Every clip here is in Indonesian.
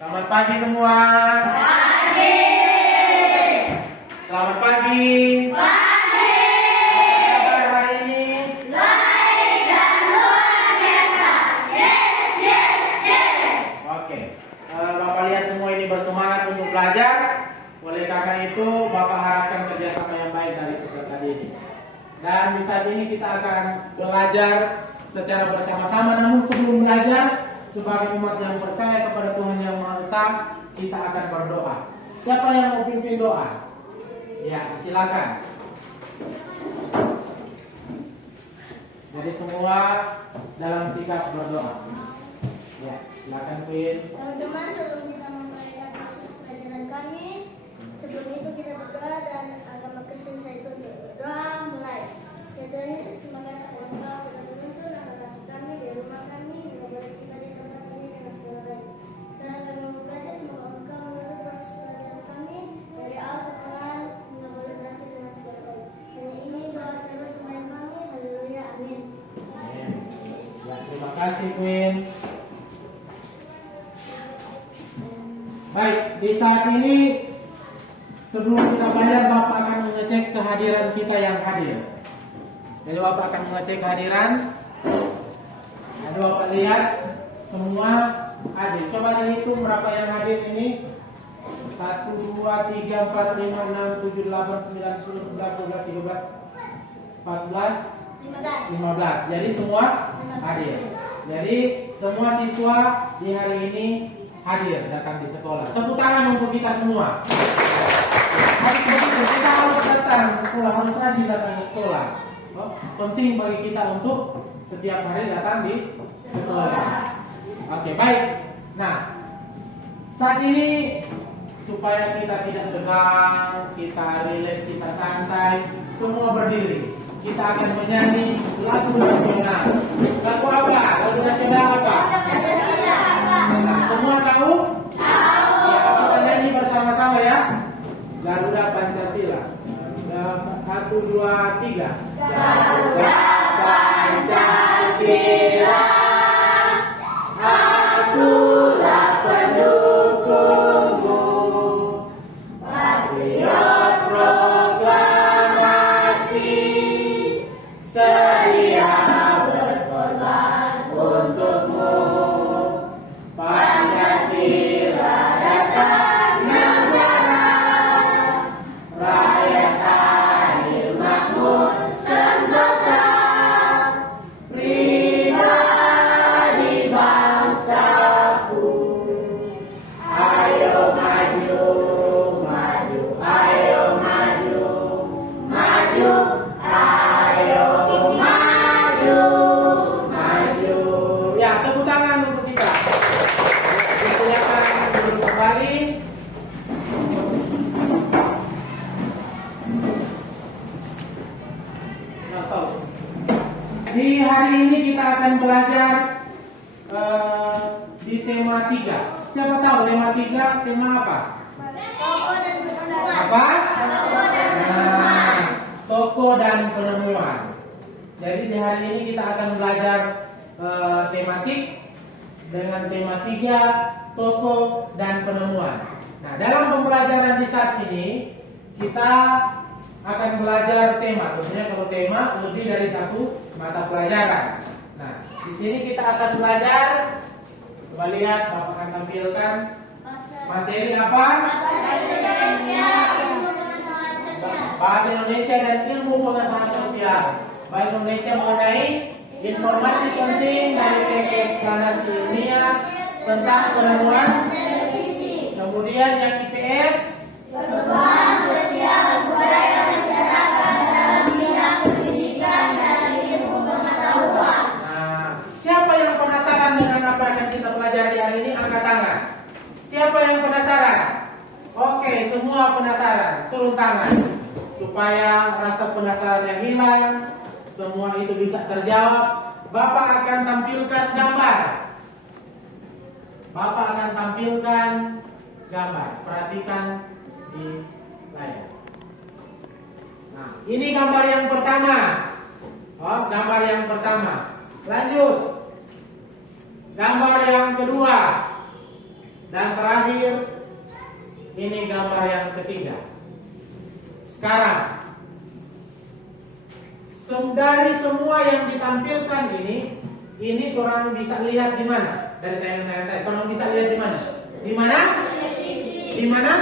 Selamat pagi semua. Pagi. Selamat pagi. Pagi. Apa kabar hari ini? Baik dan luar biasa. Yes. Oke. Bapak lihat semua ini bersemangat untuk belajar. Oleh karena itu, Bapak harapkan kerjasama yang baik dari peserta didik. Dan di saat ini kita akan belajar secara bersama-sama. Namun sebelum belajar, sebagai umat yang percaya kepada Tuhan Yang Maha Esa, kita akan berdoa. Siapa yang mau pimpin doa? Ya, silakan. Jadi semua dalam sikap berdoa. Ya, silakan Queen. Teman-teman, sebelum kita memulai proses pelajaran kami, sebelum itu kita berdoa dan agama Kristen yaitu berdoa mulai. Ya Tuhan Yesus, terima kasih kepada Engkau sudah menuntun anak-anak kami di rumah kami, memberkati kita di tempat ini dengan segala baik. Sekarang kami mau belajar, semoga Engkau menuntun proses pelajaran kami dari awal ke tengah hingga boleh berakhir dengan segala baik. Hanya ini doa saya bersama kami. Haleluya, amin. Amin. Ya, terima kasih Queen. Baik, di saat ini sebelum kita belajar, Bapak akan mengecek kehadiran kita yang hadir. Jadi Bapak akan mengecek kehadiran. Ada Bapak lihat semua hadir. Coba dihitung berapa yang hadir ini. 1, 2, 3, 4, 5, 6, 7, 8, 9, 10, 11, 12, 13, 14, 15. Jadi semua hadir. Jadi semua siswa di hari ini hadir datang di sekolah. Tepuk tangan untuk kita semua. Harus begitu, kita harus datang ke sekolah, harus rajin datang ke sekolah. Penting bagi kita untuk setiap hari datang di sekolah. Oke, baik. Nah, saat ini supaya kita tidak tegang, kita rileks, kita santai, semua berdiri. Kita akan menyanyi lagu nasional. Lagu apa? Lagu nasional apa? Nah, semua tahu? Tahu. Ya, kita nyanyi bersama-sama ya. Garuda Pancasila. 1, 2, 3. Garuda Pancasila, akulah pendukungmu, patriot proklamasi, sedia berkorban untukmu. Pancasila dasar negara, rakyat adil makmur sentosa, pribadi bangsaku. Ayo maju, maju, ayo maju, maju, ayo maju, maju. Ya, tepuk tangan untuk kita. Silakan duduk kembali. Nah, pause. Di hari ini kita akan belajar di tema 3. Siapa tahu tema 3 tema apa? Tokoh dan penemuan. Apa? Tokoh dan Nah, tokoh dan penemuan. Jadi di hari ini kita akan belajar tematik dengan tema 3, tokoh dan penemuan. Nah, dalam pembelajaran di saat ini kita akan belajar tema. Tentunya kalau tema lebih dari satu mata pelajaran. Nah, di sini kita akan belajar. Coba lihat, Bapak akan tampilkan materi apa? Bahasa Indonesia dan ilmu pengetahuan sosial. Bahasa Indonesia mengenai informasi penting dari teks planasi ilmiah tentang penemuan. Kemudian yang IPS, Perubahan sosial budaya masyarakat dalam bidang pendidikan dan ilmu pengetahuan. Nah, siapa yang penasaran dengan apa yang kita pelajari hari ini? Angkat tangan. Siapa yang penasaran? Oke, semua penasaran. Turun tangan. Supaya rasa penasarannya hilang, semua itu bisa terjawab. Bapak akan tampilkan gambar. Bapak akan tampilkan gambar. Perhatikan di layar. Nah, ini gambar yang pertama. Oh, gambar yang pertama. Lanjut. Gambar yang kedua. Dan terakhir, ini gambar yang ketiga. Sekarang, dari semua yang ditampilkan ini orang bisa lihat di mana? Dari tayangan tadi, orang bisa lihat di mana? Di mana? Di mana?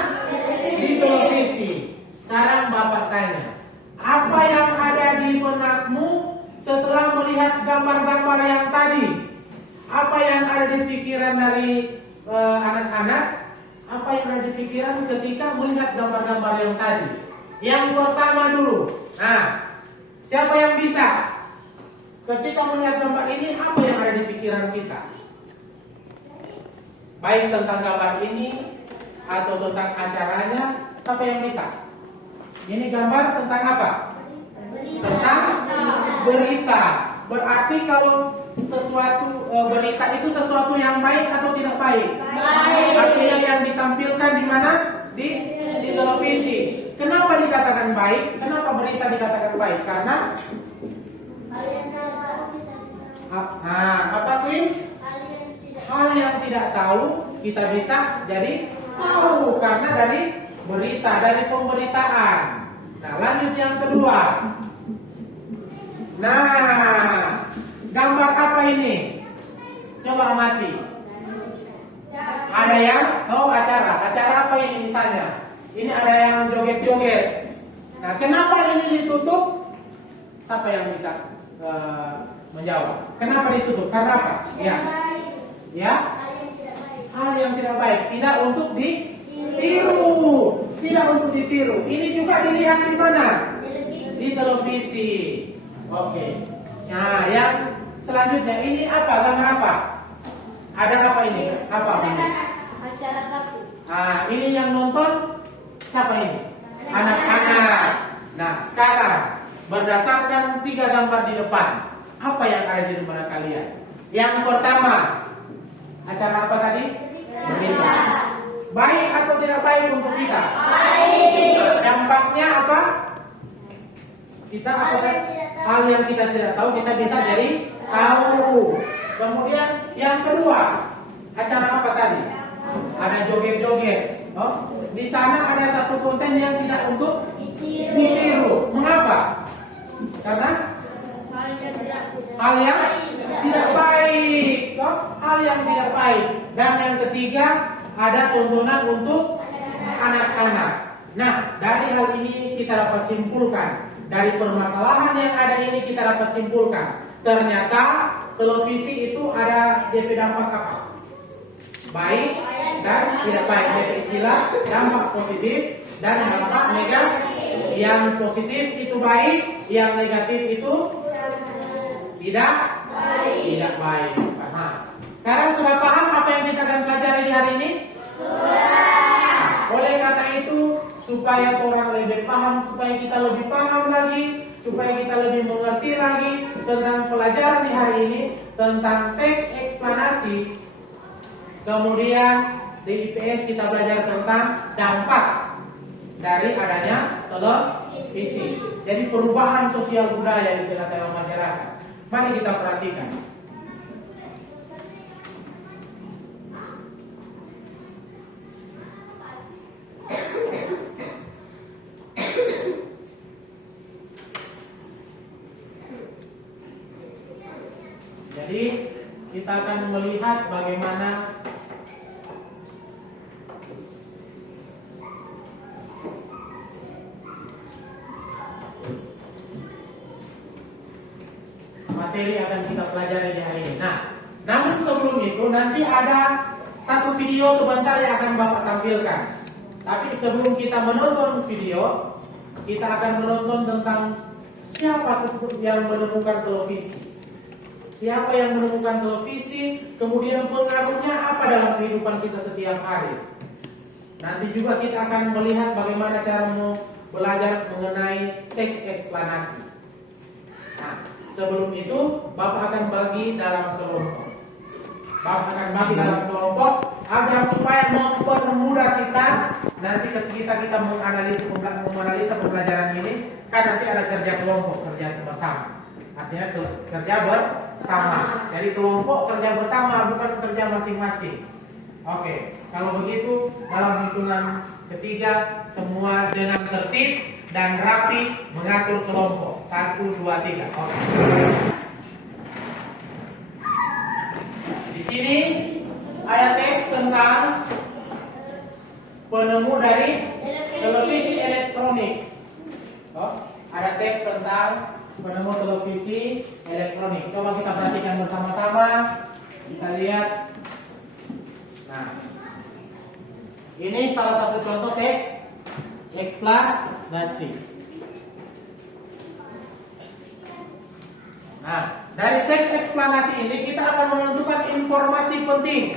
Di televisi. Sekarang Bapak tanya, apa yang ada di benakmu setelah melihat gambar-gambar yang tadi? Apa yang ada di pikiran dari anak-anak? Apa yang ada di pikiran ketika melihat gambar-gambar yang tadi? Yang pertama dulu. Nah, siapa yang bisa? Ketika melihat gambar ini, apa yang ada di pikiran kita? Baik tentang gambar ini atau tentang acaranya, siapa yang bisa? Ini gambar tentang apa? Tentang berita. Berarti kalau sesuatu berita itu sesuatu yang baik atau tidak baik? Baik. Artinya yang ditampilkan di mana? Di televisi. Kenapa dikatakan baik? Kenapa berita dikatakan baik? Karena apa tuh? Hal yang tidak tahu kita bisa jadi tahu karena dari berita, dari pemberitaan. Nah, lanjut yang kedua. Nah, gambar apa ini? Coba amati. Ada yang acara apa ini misalnya? Ini ada yang joget-joget. Nah, kenapa ini ditutup? Siapa yang bisa menjawab? Kenapa ditutup? Karena apa? Ya, hal yang tidak baik. Tidak untuk ditiru. Tidak untuk ditiru. Ini juga dilihat di mana? Di televisi. Oke. Nah, yang selanjutnya ini apa? Gambar apa? Ada apa ini? Apa ini? Acara kapu. Nah, ini yang nonton siapa ini? Anak-anak. Nah, sekarang berdasarkan 3 gambar di depan, apa yang ada di depan kalian? Yang pertama, acara apa tadi? Berita. Baik atau tidak baik untuk kita? Baik. Dampaknya apa? Kita hal yang kita tidak tahu kita bisa jadi tahu. Kemudian yang kedua, acara apa tadi? Ada joget-joget. Oh, di sana ada satu konten yang tidak untuk ditiru. Mengapa? Karena hal yang tidak baik. Oh, hal yang tidak baik. Dan yang ketiga, ada tontonan untuk anak-anak. Nah, dari hal ini kita dapat simpulkan. Dari permasalahan yang ada ini kita dapat simpulkan. Ternyata televisi itu ada DP dampak apa? Baik dan tidak baik. DP istilah dampak positif dan dampak negatif. Yang positif itu baik, yang negatif itu tidak baik. Nah, sekarang sudah paham apa yang kita akan pelajari di hari ini? Sudah. Oleh karena itu, supaya orang lebih paham, supaya kita lebih paham lagi, supaya kita lebih mengerti lagi tentang pelajaran di hari ini, tentang teks eksplanasi. Kemudian di IPS kita belajar tentang dampak dari adanya televisi. Jadi perubahan sosial budaya di tengah-tengah masyarakat. Mari kita perhatikan. Jadi kita akan melihat bagaimana materi akan kita pelajari di hari ini. Nah, namun sebelum itu nanti ada satu video sebentar yang akan Bapak tampilkan. Tapi sebelum kita menonton video, kita akan menonton tentang siapa yang menemukan televisi. Siapa yang menemukan televisi, kemudian pengaruhnya apa dalam kehidupan kita setiap hari. Nanti juga kita akan melihat bagaimana cara belajar mengenai teks eksplanasi. Nah, sebelum itu Bapak akan bagi dalam kelompok. Bapak akan bagi dalam kelompok agar supaya mempermudah kita nanti ketika kita menganalisa pembelajaran ini, kan nanti ada kerja kelompok, kerja bersama. Artinya kerja bersama. Jadi kelompok kerja bersama, bukan kerja masing-masing. Oke, kalau begitu dalam hitungan ketiga semua dengan tertib dan rapi mengatur kelompok. 1, 2, 3. Oke. Di sini ada teks tentang penemu dari televisi elektronik. Oh, ada teks tentang penemu televisi elektronik. Coba kita perhatikan bersama-sama. Kita lihat. Nah, ini salah satu contoh teks eksplanasi. Nah, dari teks eksplanasi ini kita akan menentukan informasi penting.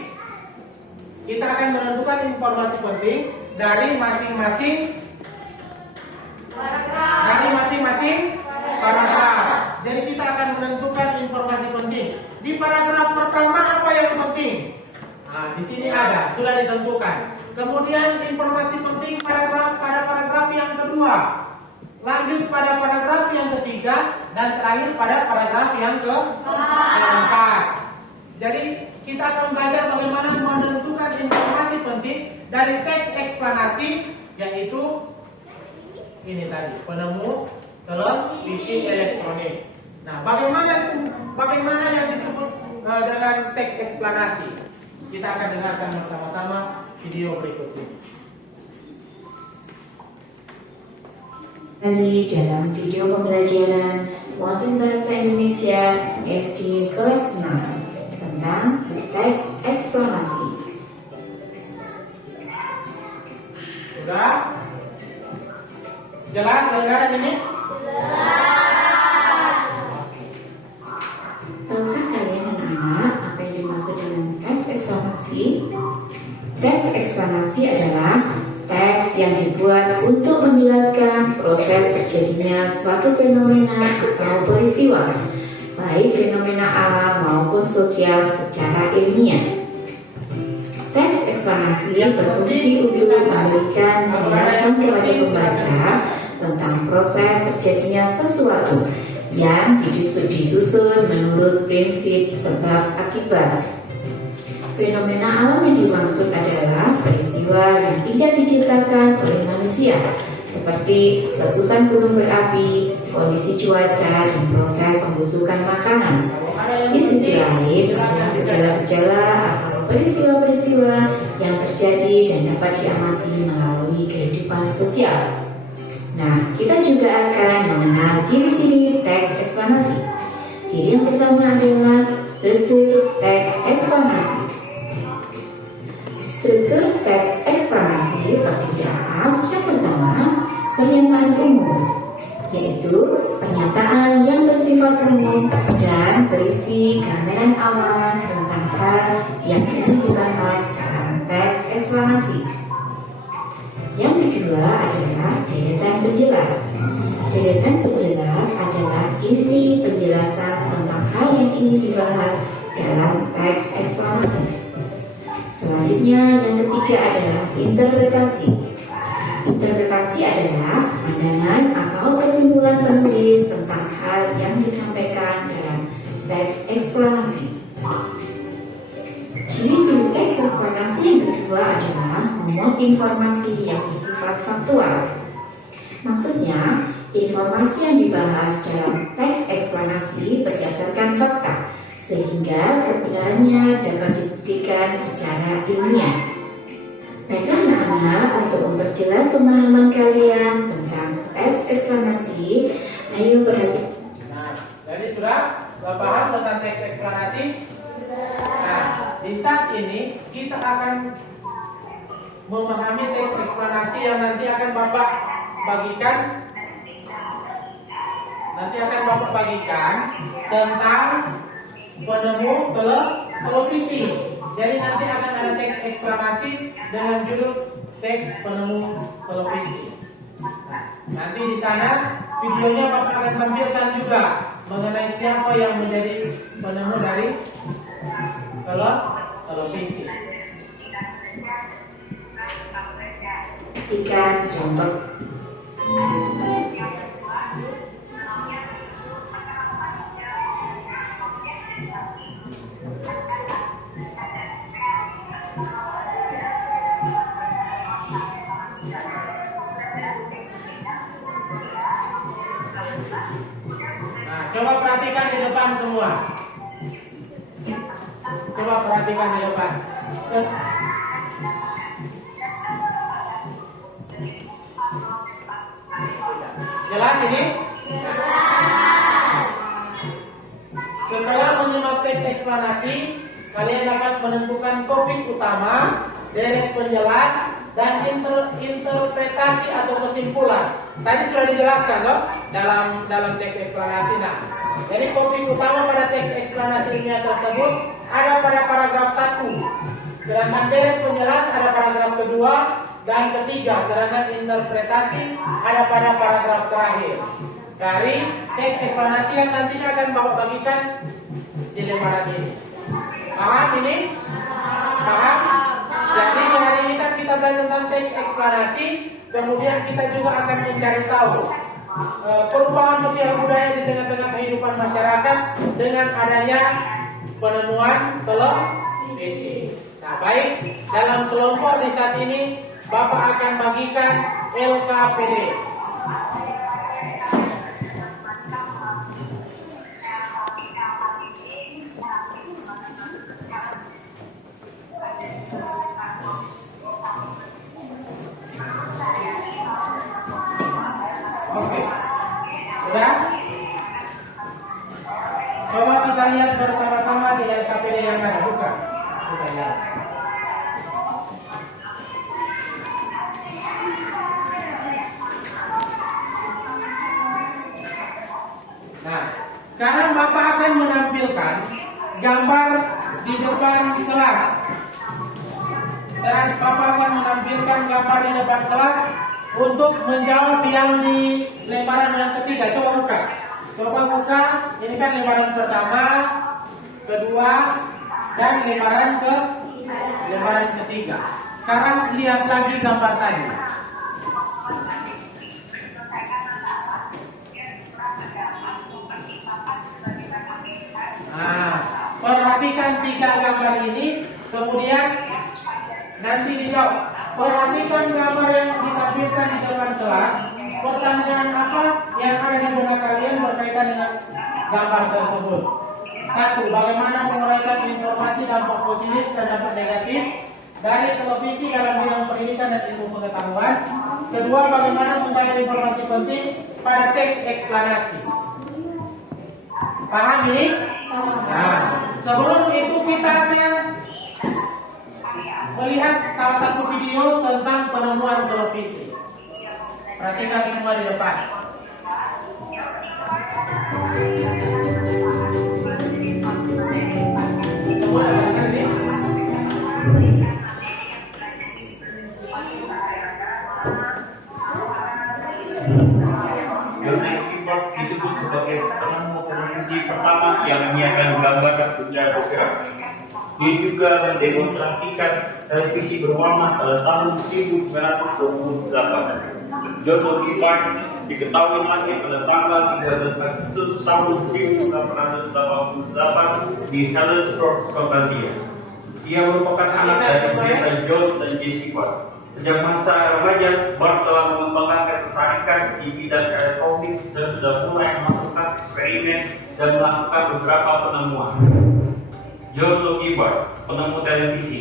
Kita akan menentukan informasi penting dari masing-masing paragraf. Jadi kita akan menentukan informasi penting. Di paragraf pertama apa yang penting? Nah, di sini ada, sudah ditentukan. Kemudian informasi penting pada paragraf yang kedua. Lanjut pada paragraf yang ketiga dan terakhir pada paragraf yang keempat. Jadi kita akan belajar bagaimana menentukan informasi penting dari teks eksplanasi, yaitu ini tadi, penemu televisi elektronik. Nah, bagaimana yang disebut dengan teks eksplanasi? Kita akan dengarkan bersama-sama video berikut ini. Kali dalam video pembelajaran Muatan Bahasa Indonesia SD kelas 6 tentang teks eksplanasi. Sudah? Jelas dengar ini? Tahukah kalian anak-anak apa yang dimaksud dengan teks eksplanasi? Teks eksplanasi adalah teks yang dibuat untuk menjelaskan proses terjadinya suatu fenomena atau peristiwa, baik fenomena alam maupun sosial secara ilmiah. Teks eksplanasi berfungsi untuk memberikan penjelasan kepada pembaca tentang proses terjadinya sesuatu yang disusun menurut prinsip sebab akibat. Fenomena alam yang dimaksud adalah peristiwa yang tidak diciptakan oleh manusia, seperti letusan gunung berapi, kondisi cuaca, dan proses pembusukan makanan. Di sisi lain, ada gejala-gejala atau peristiwa-peristiwa yang terjadi dan dapat diamati melalui kehidupan sosial. Nah, kita juga akan mengenal ciri-ciri teks eksplanasi. Ciri yang pertama adalah struktur teks eksplanasi. Struktur teks eksplanasi terdiri atas yang pertama, pernyataan umum, yaitu pernyataan yang bersifat umum dan berisi gambaran awal tentang hal yang ingin dibahas dalam teks eksplanasi. Yang kedua adalah deretan penjelas. Deretan penjelas adalah inti penjelasan tentang hal yang ingin dibahas dalam teks eksplanasi. Selanjutnya, yang ketiga adalah interpretasi. Interpretasi adalah pandangan atau kesimpulan penulis tentang hal yang disampaikan dalam teks eksplanasi. Ciri-ciri teks eksplanasi yang kedua adalah memuat informasi yang bersifat faktual. Maksudnya, informasi yang dibahas dalam teks eksplanasi berdasarkan fakta, sehingga kebenarannya dapat dibuktikan secara ilmiah. Baiklah anak-anak, untuk memperjelas pemahaman kalian tentang teks eksplanasi, ayo perhatikan. Nah, jadi sudah paham tentang teks eksplanasi? Nah, di saat ini kita akan memahami teks eksplanasi yang nanti akan Bapak bagikan. Tentang penemu televisi. Jadi nanti akan ada teks eksplanasi dengan judul teks penemu televisi. Nah, nanti di sana videonya Bapak akan tampilkan juga mengenai siapa yang menjadi penemu dari televisi. Ikan contoh. Coba perhatikan di depan semua. Coba perhatikan di depan. Jelas ini? Setelah menyimak teks eksplanasi, kalian dapat menentukan topik utama, deret penjelas, dan interpretasi atau kesimpulan. Tadi sudah dijelaskan loh dalam teks eksplanasi. Nah, jadi topik utama pada teks eksplanasi ilmiah tersebut ada pada paragraf 1, sedangkan deret penjelas ada paragraf kedua dan ketiga, sedangkan interpretasi ada pada paragraf terakhir dari teks eksplanasi yang nantinya akan bapak bagikan di lembaran ini. Paham ini? Paham? Jadi hari ini kan kita belajar tentang teks eksplanasi, kemudian kita juga akan mencari tahu perubahan sosial budaya di tengah-tengah kehidupan masyarakat dengan adanya penemuan televisi. Nah, baik, dalam kelompok di saat ini Bapak akan bagikan LKPD. Oke, sudah? Coba kita lihat bersama-sama di LKPD yang ada, bukan ya. Nah, sekarang Bapak akan menampilkan gambar di depan kelas. Sekarang Bapak akan menampilkan gambar di depan kelas untuk menjawab yang di lembaran yang ketiga. Coba buka. Coba buka. Ini kan lembaran pertama, kedua, dan lembaran ketiga. Sekarang lihat lagi gambar tadi. Nah, perhatikan 3 gambar ini, kemudian nanti dijawab. Perhatikan gambar yang ditampilkan di depan kelas. Pertanyaan apa yang ada di benak kalian berkaitan dengan gambar tersebut? 1. Bagaimana menguraikan informasi dampak positif dan dampak negatif dari televisi dalam bidang pendidikan dan ilmu pengetahuan? Kedua, bagaimana mencari informasi penting pada teks eksplanasi? Paham ini? Nah, sebelum itu kita akan melihat salah satu video tentang penemuan televisi. Perhatikan semua di depan. Semua dengar ini? Disebut sebagai penemu televisi pertama yang menyiapkan gambar dan benda bergerak. Dia juga mendemonstrasikan televisi berwarna pada tahun 1928. John Logie Bart diketahui mati pada tanggal 13 Agustus tahun 1888 di Helensburgh, Skotlandia. Ia merupakan anak dari pendeta John dan Jessie Bart. Sejak masa remaja, Bart telah mengembangkan ketertarikan di bidang elektronik dan sudah mulai melakukan eksperimen dan melakukan beberapa penemuan. John Logie Bart, penemu televisi.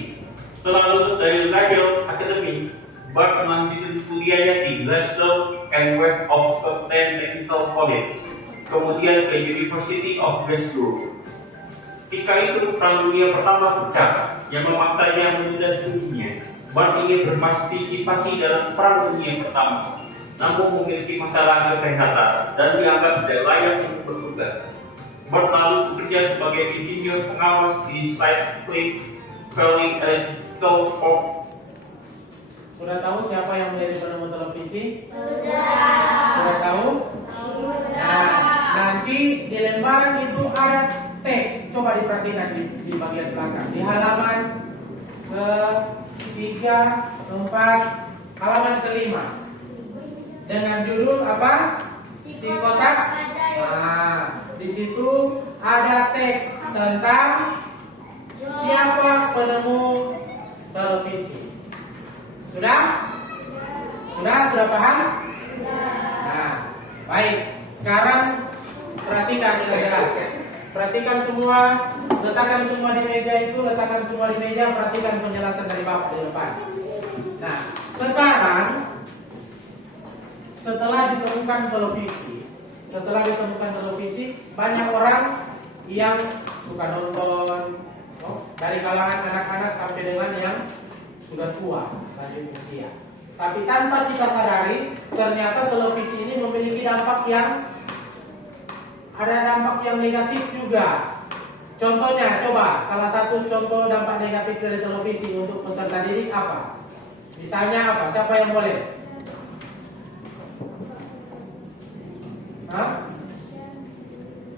Setelah lulus dari Nigel Academy, Bart melanjutkan kuliahnya di Glasgow and West of Scotland Technical College, kemudian ke University of Glasgow. Ketika itu Perang Dunia Pertama pecah, yang memaksanya menunda studinya. Bart ingin berpartisipasi dalam Perang Dunia Pertama, namun memiliki masalah kesehatan dan dianggap tidak layak untuk bertugas. Bart lalu bekerja sebagai insinyur pengawas di Slide Valley Electrical Corp. Sudah tahu siapa yang menjadi penemu televisi? Sudah. Sudah tahu? Nah, nanti di lembaran itu ada teks. Coba diperhatikan di bagian belakang. Di halaman ke-3, 4, halaman ke-5. Dengan judul apa? Si kotak. Nah, di situ ada teks tentang siapa penemu televisi. Sudah? Sudah paham? Nah, baik. Sekarang Perhatikan dengan jelas. Perhatikan semua, letakkan semua di meja itu, letakkan semua di meja, perhatikan penjelasan dari Bapak di depan. Nah, sekarang setelah ditemukan televisi, banyak orang yang suka nonton, dari kalangan anak-anak sampai dengan yang sudah tua, lanjut usia. Tapi tanpa kita sadari, ternyata televisi ini memiliki dampak yang negatif juga. Contohnya, coba salah satu contoh dampak negatif dari televisi untuk peserta didik apa? Misalnya apa? Siapa yang boleh? Hah?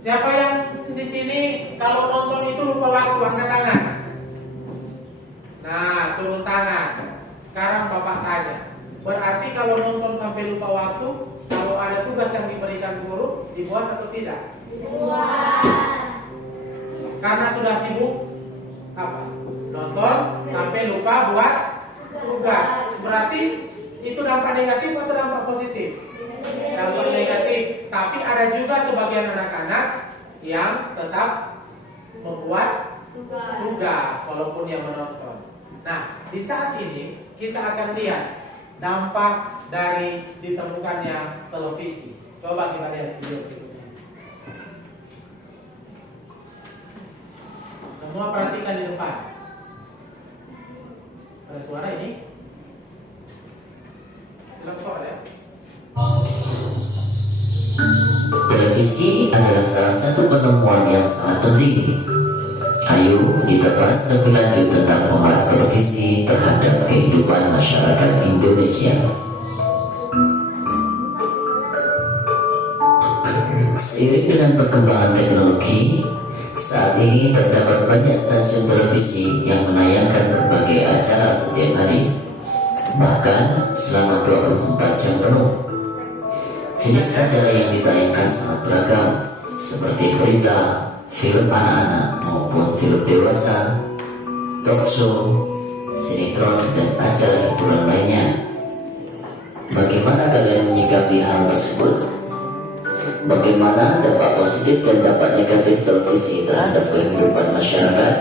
Siapa yang di sini kalau nonton itu lupa waktu, angkat tangan. Nah, turun tangan. Sekarang Bapak tanya. Berarti kalau nonton sampai lupa waktu, kalau ada tugas yang diberikan guru, dibuat atau tidak? Dibuat. Karena sudah sibuk apa? Nonton sampai lupa buat tugas. Berarti itu dampak negatif atau dampak positif? Dampak negatif. Tapi ada juga sebagian anak-anak yang tetap membuat tugas walaupun yang menonton. Nah, di saat ini kita akan lihat dampak dari ditemukannya televisi. Coba kita lihat video berikutnya. Semua perhatikan di depan. Ada suara ini? Film soal ya? Televisi adalah salah satu penemuan yang sangat penting. Ayo kita bahas lebih lanjut tentang pengaruh televisi terhadap kehidupan masyarakat Indonesia. Seiring dengan perkembangan teknologi, saat ini terdapat banyak stasiun televisi yang menayangkan berbagai acara setiap hari, bahkan selama 24 jam penuh. Jenis acara yang ditayangkan sangat beragam, seperti berita, film anak-anak maupun film dewasa, talk show, sinetron, dan acara hiburan lainnya. Bagaimana kalian menyikapi hal tersebut? Bagaimana dampak positif dan dampak negatif televisi terhadap kehidupan masyarakat?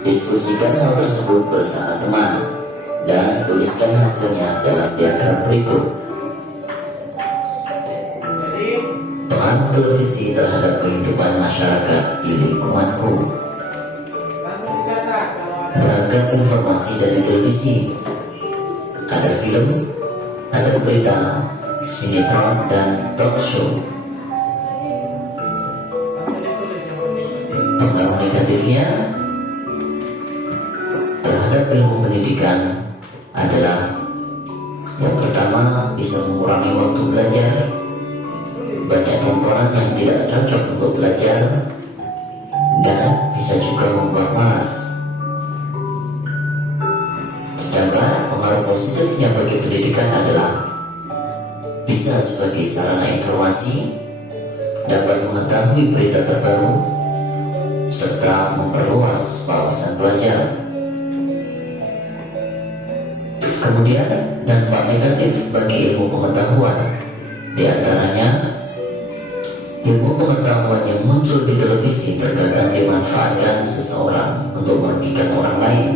Diskusikan hal tersebut bersama teman dan tuliskan hasilnya dalam diagram berikut. Pengaruh televisi terhadap kehidupan masyarakat di lingkunganku. Beragam informasi dari televisi. Ada film, ada berita, sinetron, dan talk show. Pengaruh negatifnya terhadap ilmu pendidikan adalah yang pertama, bisa mengurangi waktu belajar. Banyak tontonan yang tidak cocok untuk belajar dan bisa juga membuat malas. Sedangkan pengaruh positifnya bagi pendidikan adalah bisa sebagai sarana informasi, dapat mengetahui berita terbaru, serta memperluas wawasan belajar. Kemudian dampak negatif bagi ilmu pengetahuan, diantaranya ilmu pengetahuan yang muncul di televisi terkadang dimanfaatkan seseorang untuk merugikan orang lain,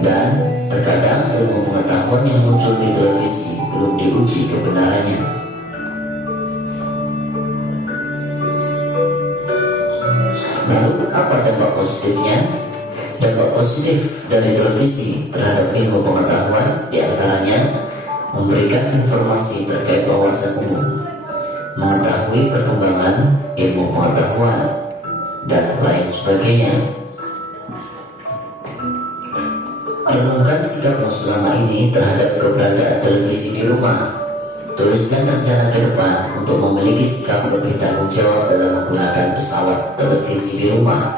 dan terkadang ilmu pengetahuan yang muncul di televisi belum diuji kebenarannya. Lalu apa dampak positifnya? Dampak positif dari televisi terhadap ilmu pengetahuan diantaranya memberikan informasi terkait wawasan umum, mengetahui perkembangan ilmu pengetahuan, dan lain sebagainya. Renungkan sikapmu selama ini terhadap keberadaan televisi di rumah. Tuliskan rencana ke depan untuk memiliki sikap lebih tanggung jawab dalam menggunakan pesawat televisi di rumah,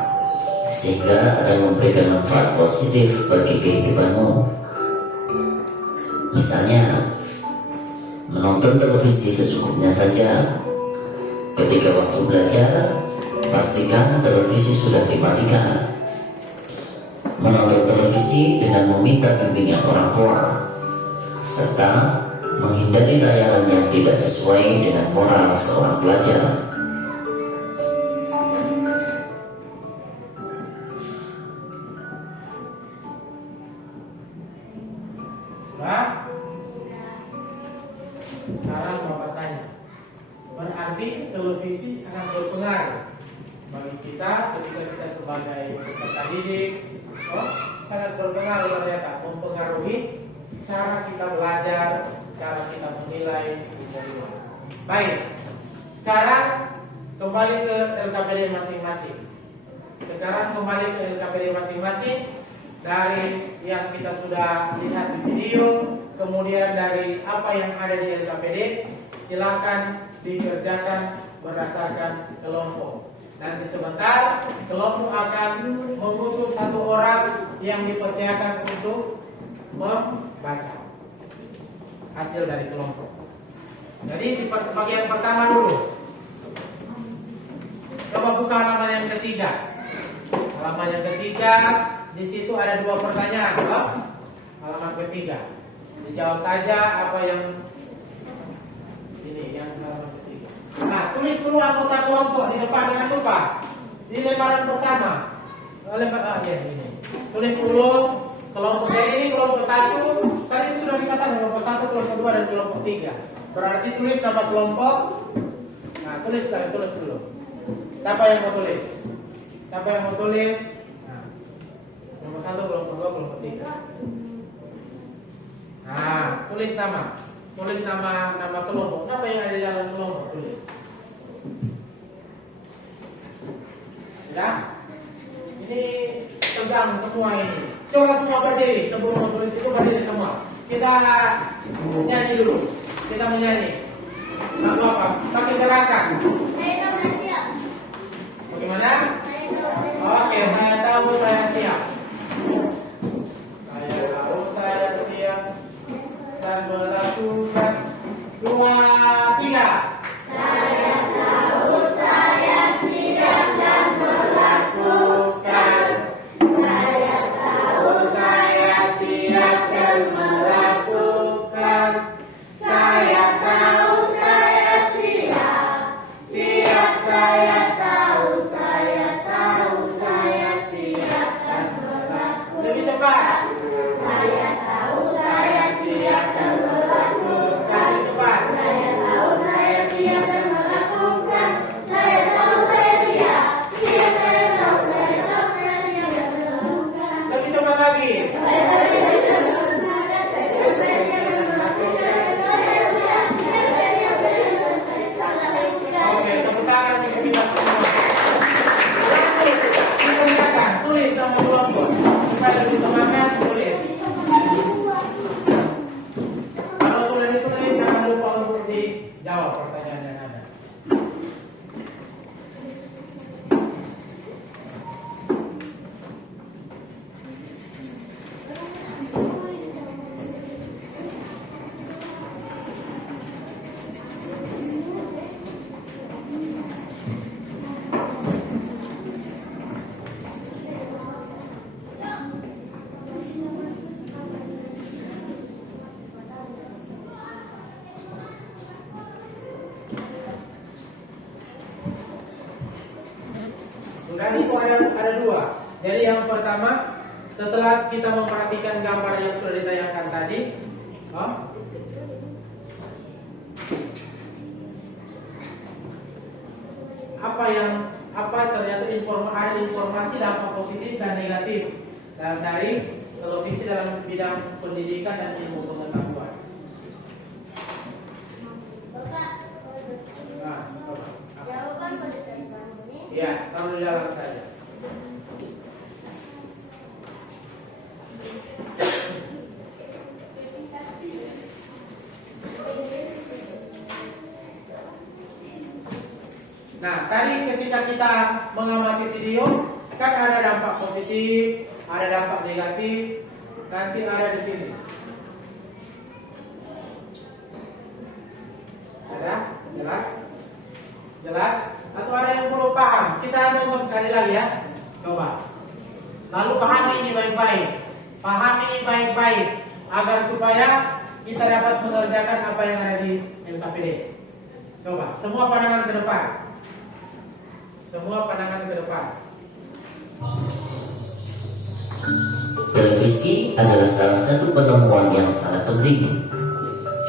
sehingga akan memberikan manfaat positif bagi kehidupanmu. Misalnya, menonton televisi secukupnya saja. Ketika waktu belajar, pastikan televisi sudah dimatikan. Menonton televisi dengan meminta bimbingan orang tua, serta menghindari tayangan yang tidak sesuai dengan moral seorang pelajar. Sudah? Sekarang Bapak tanya, berarti televisi sangat berpengaruh bagi kita ketika kita sebagai peserta didik. Sangat berpengaruh ternyata, mempengaruhi cara kita belajar, cara kita menilai. Baik, sekarang kembali ke LKPD masing-masing. Dari yang kita sudah lihat di video, kemudian dari apa yang ada di LKPD, silakan dikerjakan berdasarkan kelompok. Nanti sebentar kelompok akan mengutus satu orang yang dipercayakan untuk membaca hasil dari kelompok. Jadi di bagian pertama dulu, coba buka halaman yang ketiga. Halaman yang ketiga, di situ ada 2 pertanyaan. Halaman ketiga, dijawab saja apa yang ini, yang halaman ketiga. Nah, tulis dulu anggota kelompok di depan, jangan lupa. Di lembaran pertama, ini. Tulis dulu kelompok ini, kelompok 1. Tadi sudah dikatakan kelompok 1, kelompok 2, dan kelompok 3. Berarti tulis nama kelompok. Nah, tulis dulu. Siapa yang mau tulis? Nah, kelompok 1, kelompok 2, kelompok 3. Nah, tulis nama kelompok. Apa yang ada di dalam kelompok? Tulis. Ya? Ini tegang semua ini. Coba semua berdiri. Sebelum menulis itu berdiri semua. Kita nyanyi dulu. Kita menyanyi. Nah, apa? Pakai gerakan. Saya tahu saya siap. Bagaimana? Saya tahu saya siap. Oke, saya tahu saya siap. Saya tahu saya siap dan melakukan 2, 3. Saya tahu saya siap dan melakukan. Saya tahu saya siap dan melakukan. Saya tahu saya siap. Siap saya tahu saya siap dan melakukan. Lebih cepat. Saya tahu saya siap dan melakukan. Lebih cepat. Saya tahu saya siap dan melakukan. Saya tahu saya siap. Siap saya tahu saya siap dan melakukan. Lebih cepat lagi. Saya tahu saya siap dan melakukan. Saya tahu saya siap dan melakukan. Saya siap. Siap saya siap dan melakukan. Oke, tepuk tangan untuk kita semua. Silakan tulis nama kelompok. Supaya lebih semangat, tulis. Kalau sudah ditulis, jangan lupa untuk dijawab pertanyaan yang ada. Sudah, itu ada 2. Jadi yang pertama, setelah kita memperhatikan gambar yang sudah ditayangkan tadi, apa ternyata ada informasi dampak positif dan negatif dari televisi dalam bidang pendidikan dan ilmu pengetahuan. Bapak, Nah, coba. jawaban pada tanya ini. Ya, taruh di dalam saja. Nah, tadi ketika kita mengamati video, kan ada dampak positif, ada dampak negatif, nanti ada di sini. Ada? Jelas? Jelas? Atau ada yang belum paham? Kita nonton sekali lagi ya. Coba. Lalu pahami ini baik-baik. Pahami ini baik-baik agar supaya kita dapat mengerjakan apa yang ada di LKPD. Coba, semua pandangan ke depan. Semua pandangan ke depan. Televisi adalah salah satu penemuan yang sangat penting.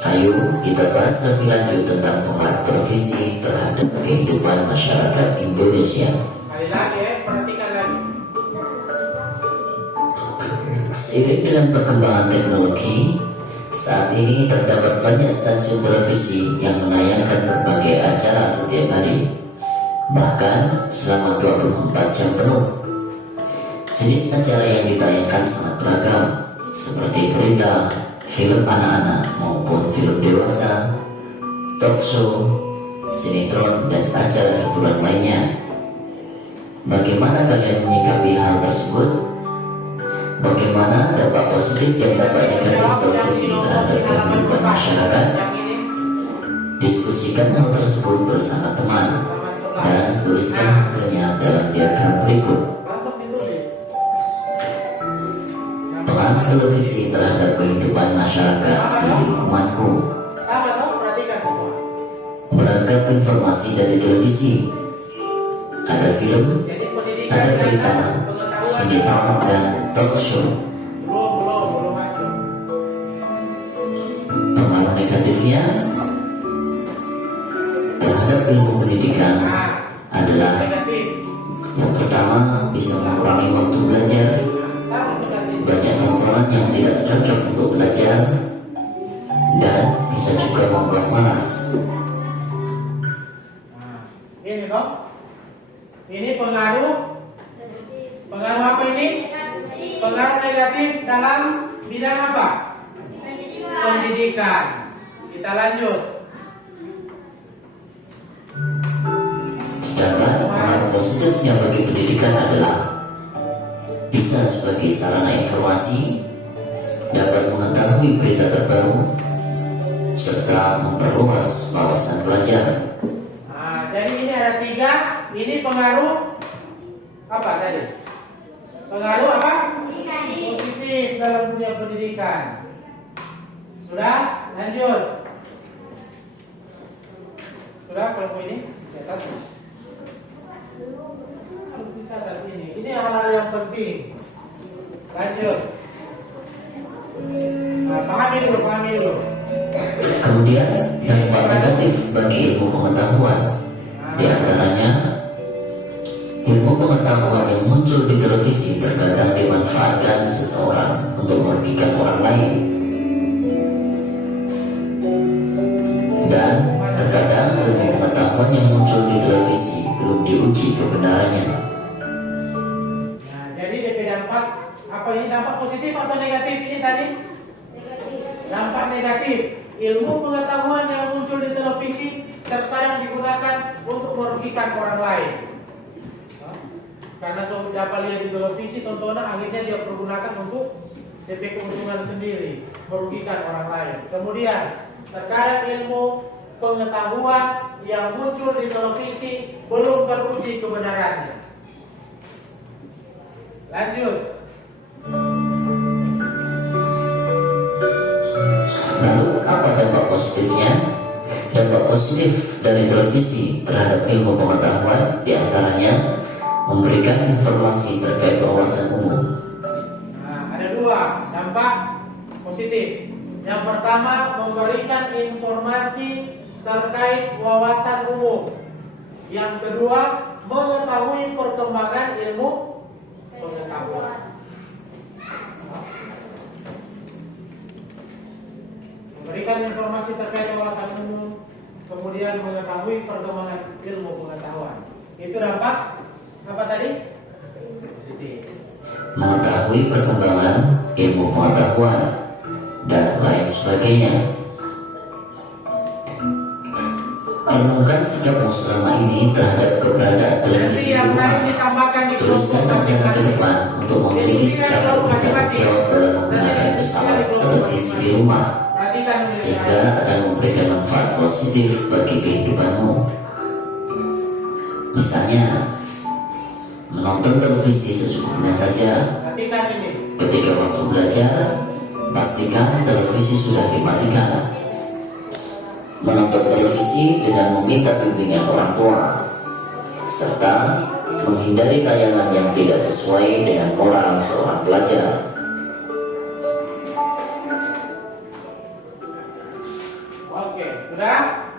Ayo kita bahas lebih lanjut tentang pengaruh televisi terhadap kehidupan masyarakat Indonesia. Kali lagi ya, perhatikan lagi. Seiring dengan perkembangan teknologi, saat ini terdapat banyak stasiun televisi yang menayangkan berbagai acara setiap hari, bahkan selama 24 jam penuh. Jenis acara yang ditayangkan sangat beragam, seperti berita, film anak-anak maupun film dewasa, talk show, sinetron, dan acara hiburan lainnya. Bagaimana kalian menyikapi hal tersebut? Bagaimana dampak positif dan dampak negatif televisi terhadap kehidupan masyarakat? Diskusikan hal tersebut bersama teman dan tuliskan hasilnya dalam diagram berikut. Langsung ditulis. Pengaruh televisi terhadap kehidupan masyarakat di lingkunganku. Sama toh, perhatikan semua. Beragam informasi dari televisi. Ada film, Jadi pendidikan ada di berita, atas pengetahuan sinetron, dan talk show. belum masuk. Pengaruh negatifnya terhadap ilmu pendidikan Nah, adalah negatif. yang pertama, bisa mengurangi waktu belajar. Tapi sudah sih. Banyak tontonan yang tidak cocok untuk belajar dan bisa juga membuat malas. Nah, ini toh. Ini pengaruh apa ini? Pengaruh negatif dalam bidang apa? Pendidikan. Kita lanjut. Sedangkan pengaruh positifnya bagi pendidikan adalah bisa sebagai sarana informasi, dapat mengetahui berita terbaru, serta memperluas wawasan belajar. Nah, jadi ini ada 3. Ini pengaruh apa tadi? Pengaruh apa? Positif dalam dunia pendidikan. Sudah? Lanjut. Sudah kalau ini? Catat. Harus dicatat ini. Ini hal-hal yang penting. Lanjut. Nah, pahami dulu. Kemudian dampak negatif bagi ilmu pengetahuan, di antaranya ilmu pengetahuan yang muncul di televisi terkadang dimanfaatkan seseorang untuk merugikan orang lain, dan terkadang ilmu pengetahuan yang muncul di televisi belum diuji kebenarannya. Nah, jadi DP dampak apa ini, dampak positif atau negatif ini tadi? Dampak negatif. Ilmu pengetahuan yang muncul di televisi terkadang digunakan untuk merugikan orang lain. Karena dapat lihat di televisi tontonan, akhirnya dia pergunakan untuk DP keuntungan sendiri, merugikan orang lain. Kemudian terkadang ilmu pengetahuan yang muncul di televisi belum teruji kebenarannya. Lanjut. Lalu apa dampak positifnya? Dampak positif dari televisi terhadap ilmu pengetahuan diantaranya memberikan informasi terkait wawasan umum. Nah, ada 2 dampak positif. Yang pertama, memberikan informasi terkait wawasan umum. Yang kedua, mengetahui perkembangan ilmu pengetahuan. Memberikan informasi terkait wawasan umum, kemudian mengetahui perkembangan ilmu pengetahuan. Itu dampak apa tadi? Positif. Mengetahui perkembangan ilmu pengetahuan dan lain sebagainya. Renungkan sikapmu selama ini terhadap keberadaan televisi di yang rumah. tadi ditambahkan di Tuliskan rencana ke depan untuk memiliki sikap bertanggung jawab dalam menggunakan pesawat televisi di rumah, Perhatikan sehingga akan memberikan manfaat positif bagi kehidupanmu. Misalnya, menonton televisi secukupnya saja. Perhatikan ini. Ketika waktu belajar, pastikan televisi sudah dimatikan. Menonton televisi dengan meminta bimbingan orang tua, serta menghindari tayangan yang tidak sesuai dengan moral seorang pelajar. Oke, sudah?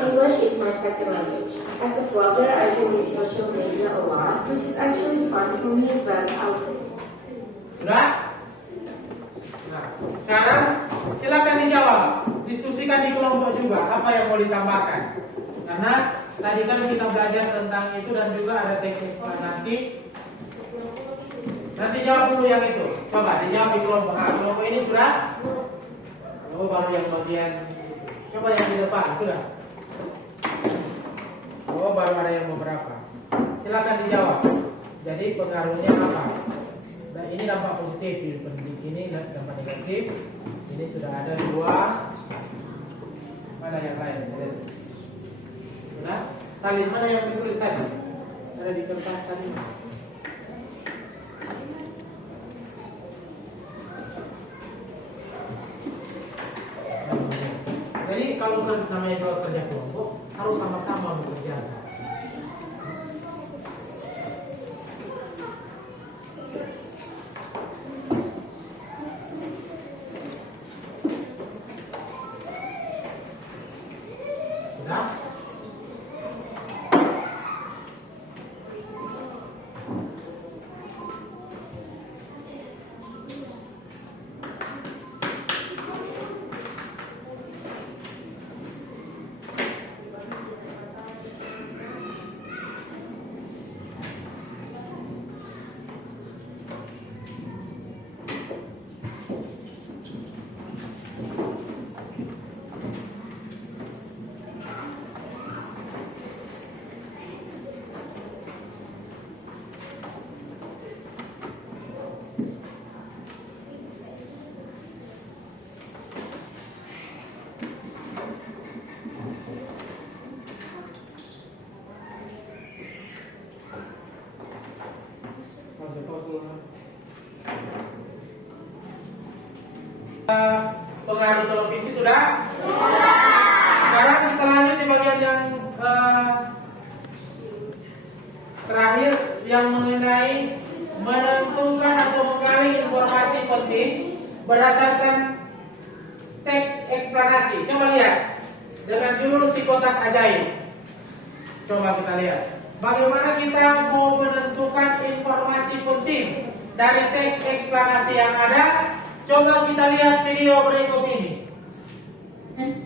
English is my second language. As a vlogger, I do use social media a lot, which is actually fun for me, but Sudah? Nah, sekarang silakan dijawab. Diskusikan di kelompok juga apa yang mau ditambahkan. Karena tadi kan kita belajar tentang itu dan juga ada teks eksplanasi. Nanti jawab dulu yang itu. Coba dijawab di kelompok. Nah, kelompok ini sudah? Oh, baru yang bagian itu. Coba yang di depan, sudah? Oh, baru ada yang beberapa. Silakan dijawab. Jadi pengaruhnya apa? Nah, ini dampak positif di pendidik, ini dampak negatif. Ini sudah ada 2. Mana yang lain? Sudah? Salin mana yang ditulis tadi? Ada di kertas tadi. Jadi kalau namanya juga kerja kelompok harus sama-sama bekerja. Sudah? Pengaruh televisi sudah? Sekarang kita lanjut di bagian yang terakhir yang mengenai menentukan atau menggali informasi penting berdasarkan teks eksplanasi. Coba lihat dengan judul si kotak ajaib. Coba kita lihat bagaimana kita mau menentukan informasi penting dari teks eksplanasi yang ada. Coba kita lihat video berikut ini.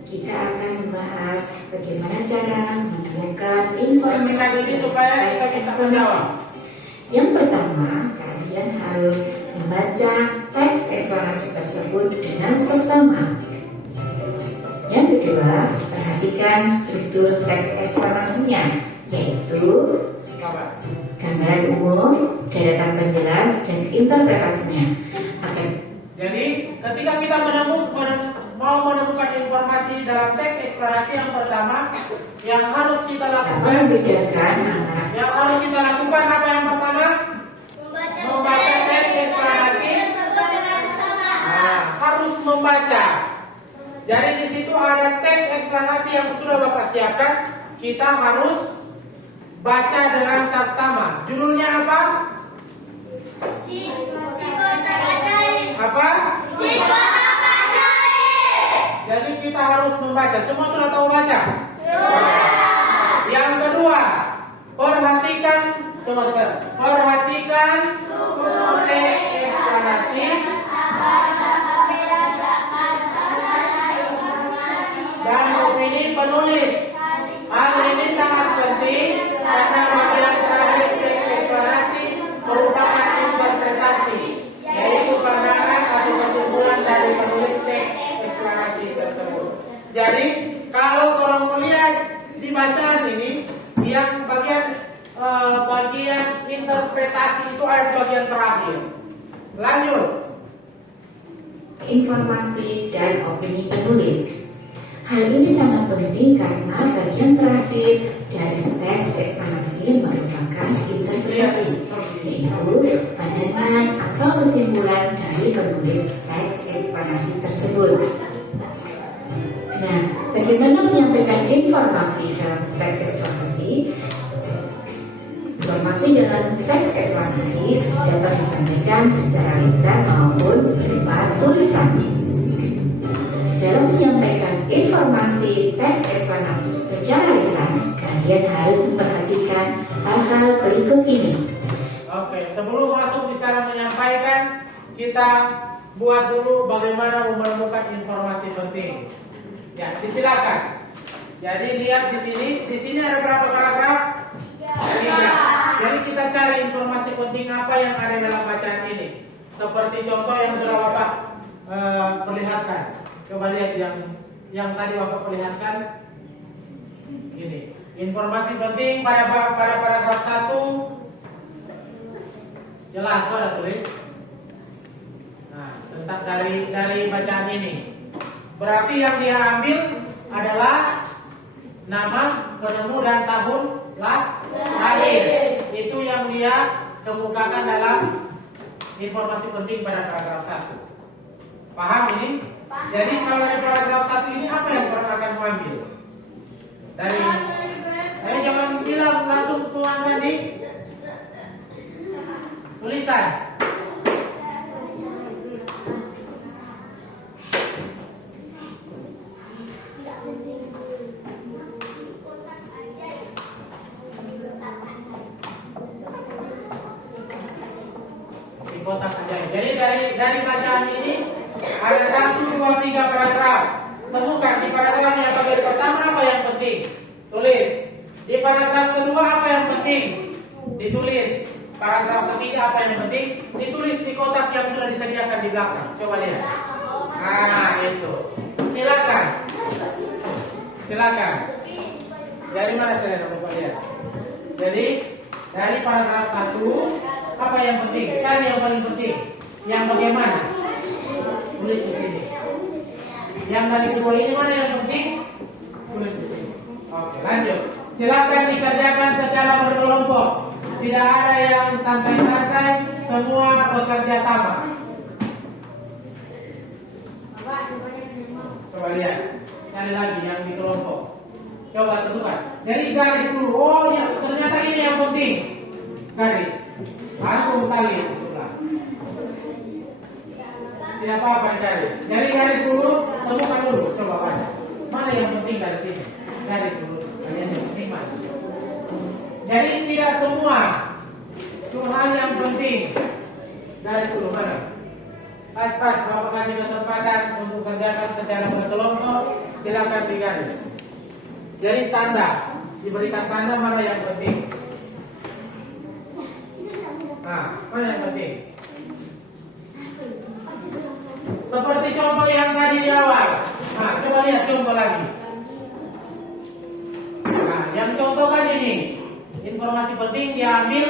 Kita akan membahas bagaimana cara menemukan informasi ini supaya kita bisa menjawab. Yang pertama, kalian harus membaca teks eksplanasi tersebut dengan seksama. Yang kedua, perhatikan struktur teks eksplanasinya, yaitu gambaran umum, deretan penjelas, dan interpretasinya. Jadi, ketika kita mau menemukan informasi dalam teks eksplanasi yang pertama, yang harus kita lakukan, yang harus kita lakukan apa yang pertama? Membaca teks eksplanasi. Nah, harus membaca. Jadi di situ ada teks eksplanasi yang sudah Bapak siapkan. Kita harus baca dengan saksama. Judulnya apa? Si kotak ajaib. Apa? Si kotak ajaib. Jadi kita harus membaca. Semua sudah tahu baca? Sudah. Yang kedua, perhatikan. Coba kita perhatikan teks eksplanasi dan opini penulis. Hal ini sangat penting karena bagian terakhir teks eksplanasi merupakan interpretasi, yaitu pandangan atau kesimpulan dari penulis teks eksplanasi tersebut. Jadi kalau orang melihat di bacaan ini, yang bagian interpretasi itu ada bagian terakhir. Lanjut. Informasi dan opini penulis. Hal ini sangat penting karena bagian terakhir dari teks eksplanasi merupakan interpretasi, yaitu pandangan atau kesimpulan dari penulis teks eksplanasi tersebut. Nah, bagaimana menyampaikan informasi dalam teks eksplanasi? Informasi dalam teks eksplanasi dapat disampaikan secara lisan maupun berupa tulisan. Dalam menyampaikan informasi teks eksplanasi secara lisan, kalian harus memperhatikan hal-hal berikut ini. Oke, sebelum masuk di sana menyampaikan, kita buat dulu bagaimana menemukan informasi penting. Ya, disilakan. Jadi lihat di sini ada berapa paragraf? 3. Jadi kita cari informasi penting apa yang ada dalam bacaan ini. Seperti contoh yang sudah Bapak perlihatkan. Coba lihat yang tadi Bapak perlihatkan. Ini informasi penting pada paragraf 1. Jelas kok ada tulis. Nah, tentang dari bacaan ini. Berarti yang dia ambil adalah nama, penemu dan tahun lahir. Itu yang dia kemukakan dalam informasi penting pada paragraf 1. Paham ini? Jadi kalau dari paragraf 1 ini apa yang pernah akan mengambil? Dari jangan bilang langsung tuangkan di tulisan. Kotak ajaib. Jadi dari bacaan ini ada 1, 2, 3 paragraf. Temukan di paragraf yang bagian pertama apa yang penting, tulis. Di paragraf kedua apa yang penting, ditulis. Paragraf ketiga apa yang penting, ditulis di kotak yang sudah disediakan di belakang. Coba lihat. Nah, itu. Silakan. Dari mana saya coba lihat? Jadi dari paragraf 1 apa yang penting? Cari yang paling penting. Yang bagaimana? Tulis di sini. Yang dari kedua ini mana yang penting? Tulis di sini. Oke, lanjut. Silakan dikerjakan secara berkelompok. Tidak ada yang santai-santai, semua bekerja sama. Coba lihat. Cari lagi yang di kelompok. Coba tentukan. Jadi garis dulu. Oh ya, ternyata ini yang penting. Garis. Langsung salin sebelah. Tidak apa-apa garis. Jadi garis dulu, temukan dulu. Coba baca. Mana yang penting dari sini? Garis dulu. Kalian yang penting mana? Jadi tidak semua. Cuma yang penting. Garis dulu mana? Pas Bapak kasih kesempatan untuk kerjakan secara berkelompok, silakan digaris. Jadi tanda, diberikan tanda mana yang penting. Nah, mana yang penting? Seperti contoh yang tadi di awal. Nah, coba lihat contoh lagi. Nah, yang contoh kan ini. Informasi penting diambil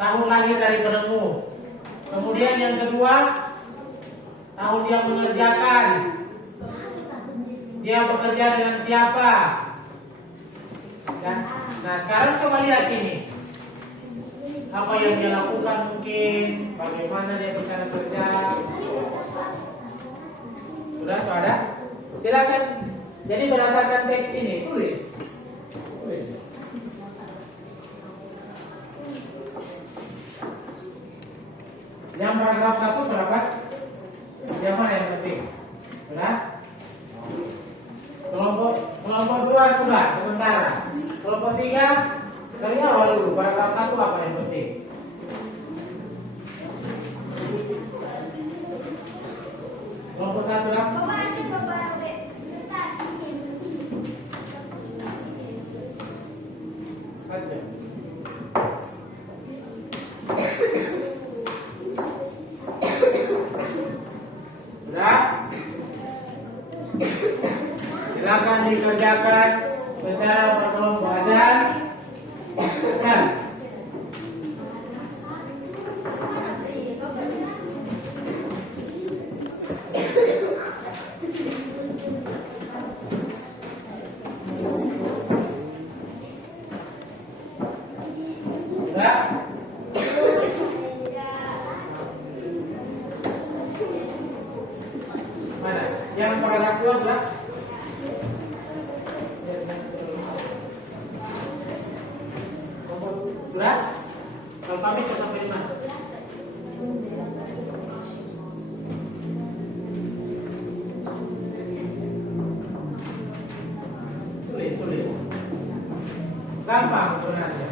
tahun lahir dari penemu. Kemudian yang kedua, tahun dia mengerjakan. Dia bekerja dengan siapa? Ya. Nah, sekarang coba lihat ini. Apa yang dia lakukan mungkin, bagaimana dia bicara kerja. Sudah ada? Silakan. Jadi berdasarkan teks ini tulis. Yang paragraf 1 berapa? Yang mana yang penting? Sudah? Kelompok 2 sudah sementara. Kelompok 3 dari awal dulu, paragraf 1 apa yang penting? Kelompok 1 lah. Baca. Sudah? Silakan dikerjakan secara berkelompok aja. sudah? Sudah? Kalau pamit sampai di mana? Tulis. Gampang sebenarnya.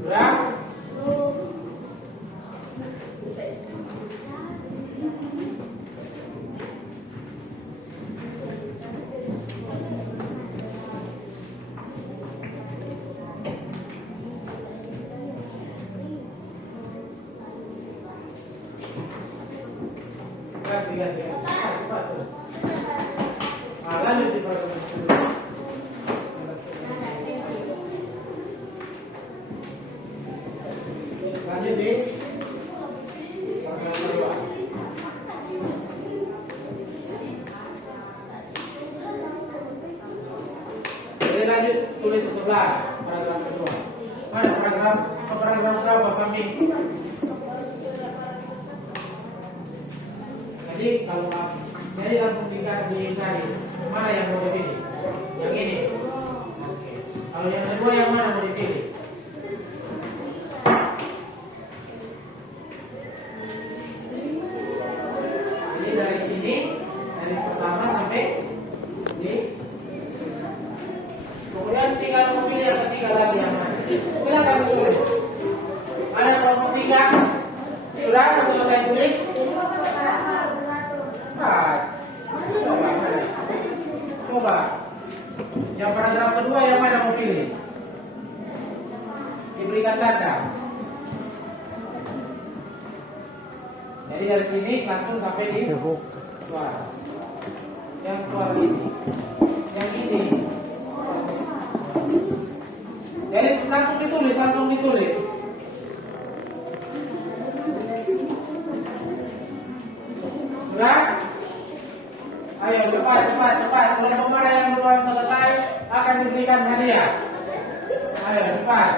Sudah? Ganti. Cepat. Lanjut di paragraf. Lanjut di paragraf kedua. Jadi lanjut tulis di sebelah paragraf kedua. Mana paragraf berapa kami? Jadi langsung dikasih garis. Mana yang mau dipilih? Yang ini. Oke. Kalau yang kedua yang mana mau dipilih? Jadi dari sini, dari pertama sampai ini. Kemudian tinggal memilih yang ketiga lagi yang mana. Silakan ditulis. Mana kelompok 3? Sudah selesai tulis? Coba. Yang paragraf kedua yang mana mau pilih? Diberikan tanda. Jadi dari sini langsung sampai di suara. Yang suara ini. Yang ini. Jadi langsung ditulis. Sudah? Ayo cepat. Kelompok mana yang duluan selesai akan diberikan hadiah. Ayo cepat.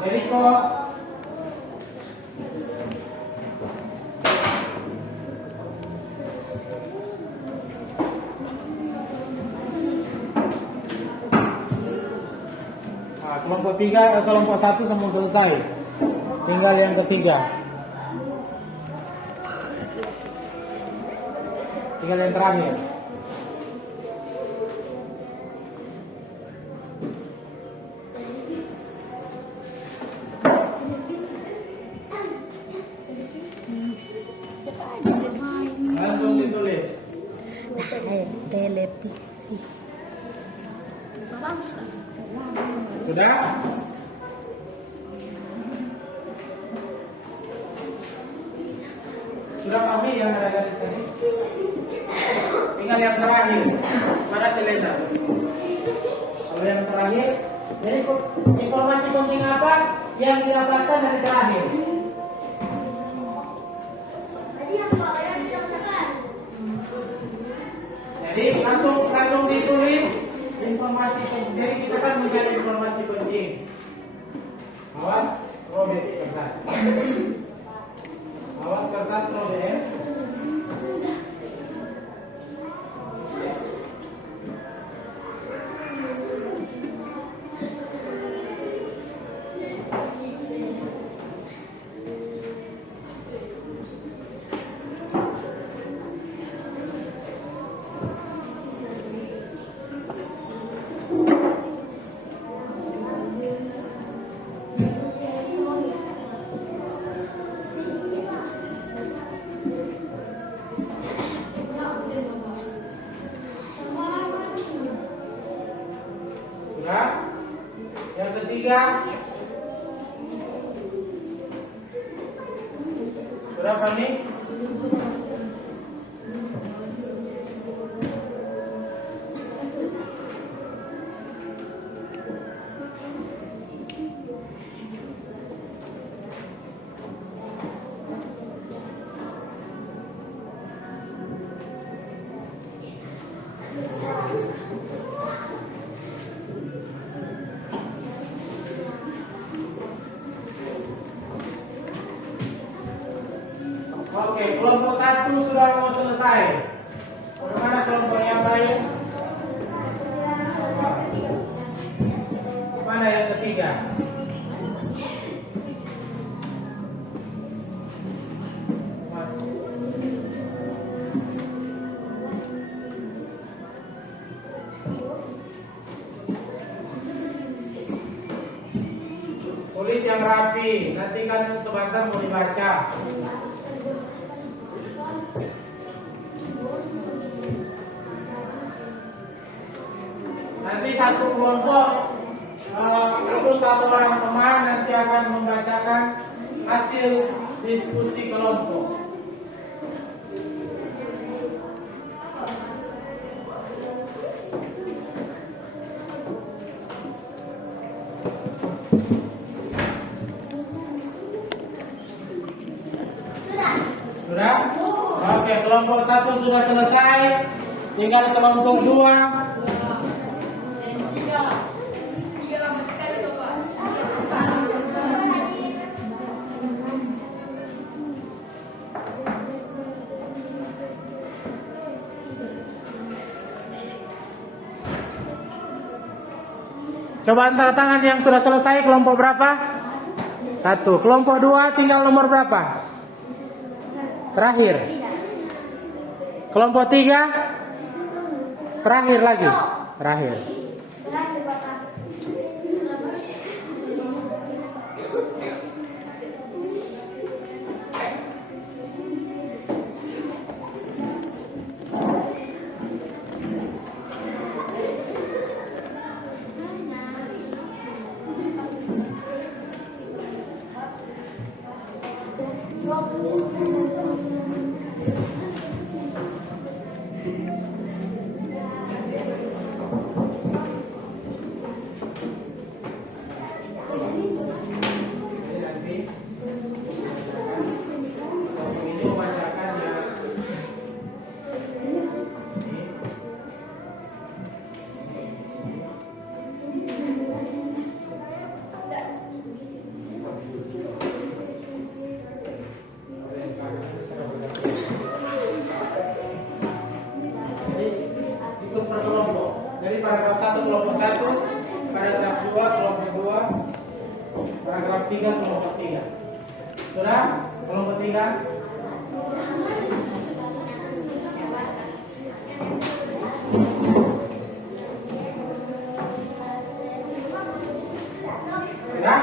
Eriko. Kelompok 3, kelompok 1 semua selesai. Tinggal yang ketiga. Tinggal yang terakhir. Langsung ditulis. Televisi. Sudah? Sudah pahami yang ada garis tadi? Tinggal yang terakhir. Mana selena? Kalau yang terakhir, jadi informasi penting apa yang didapatkan dari terakhir? Jadi langsung ditulis informasi penting. Jadi kita kan mencari informasi penting. Awas, robek kertas. Awas kertas robek. Sudah? Yang ketiga. Sudah Fani? Oke, kelompok 1 sudah mau selesai. Bagaimana kelompok yang lain? Mana yang ketiga? Tulis yang rapi, nanti kan sebentar mau dibaca. Nanti satu kelompok atau satu orang teman nanti akan membacakan hasil diskusi kelompok. Sudah? Oke, kelompok 1 sudah selesai. Tinggal kelompok 2. Coba angkat tangan yang sudah selesai. Kelompok berapa? 1. Kelompok 2 tinggal nomor berapa? Terakhir. Kelompok 3 terakhir lagi. Terakhir. Paragraf 1 kelompok 1, paragraf 2 kelompok 2, paragraf 3 kelompok 3. Sudah? Kelompok 3. Sudah?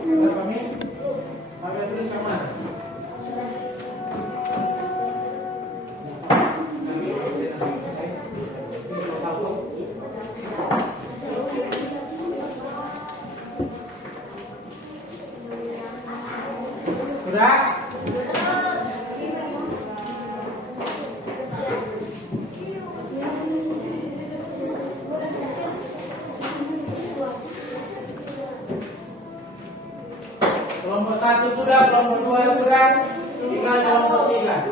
Sudah kami? Kami tulis sama. Sudah? Kelompok 1 sudah, kelompok 2 sudah, tinggal kelompok 3.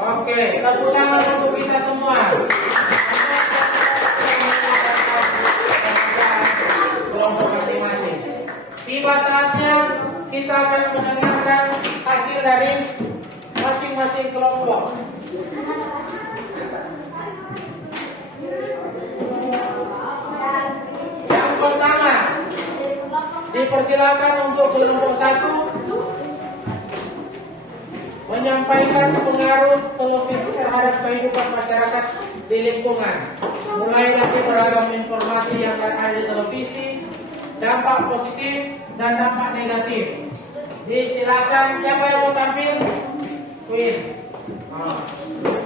Oke, tepuk tangan untuk kita semua. Kelompok masing-masing. Tiba saatnya kita akan mendengarkan hasil dari masing-masing kelompok. Yang pertama, dipersilakan untuk kelompok 1 menyampaikan pengaruh televisi terhadap kehidupan masyarakat di lingkungan. Mulai dari beragam informasi yang ada di televisi, dampak positif dan dampak negatif. Disilakan, siapa yang mau tampil? Queen.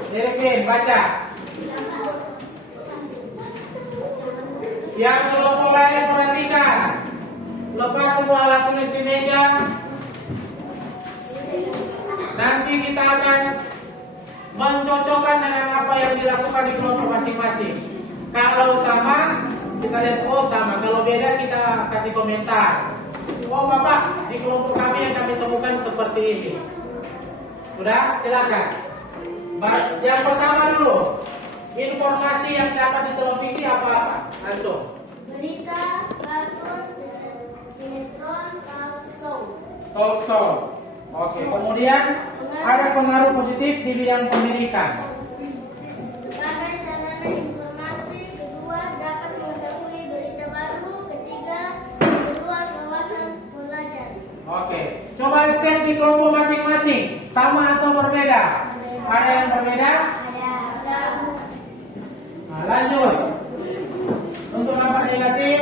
Dari Queen, baca. Yang kelompok lain perhatikan. Lepas semua alat tulis di meja. Nanti kita akan mencocokkan dengan apa yang dilakukan di kelompok masing-masing. Kalau sama, kita lihat oh sama. Kalau beda, kita kasih komentar. Oh Bapak, di kelompok kami yang kami temukan seperti ini. Sudah, silakan. Yang pertama dulu, informasi yang dapat di televisi apa? Langsung. Berita, kartun, talk show. Oke, kemudian ada pengaruh positif di bidang pendidikan. Sebagai sarana informasi, kedua dapat mengetahui berita baru, ketiga memperluas wawasan belajar. Oke, coba cek di kelompok masing-masing, sama atau berbeda? Ada yang berbeda? Ada. Nah, lanjut. Untuk dampak negatif,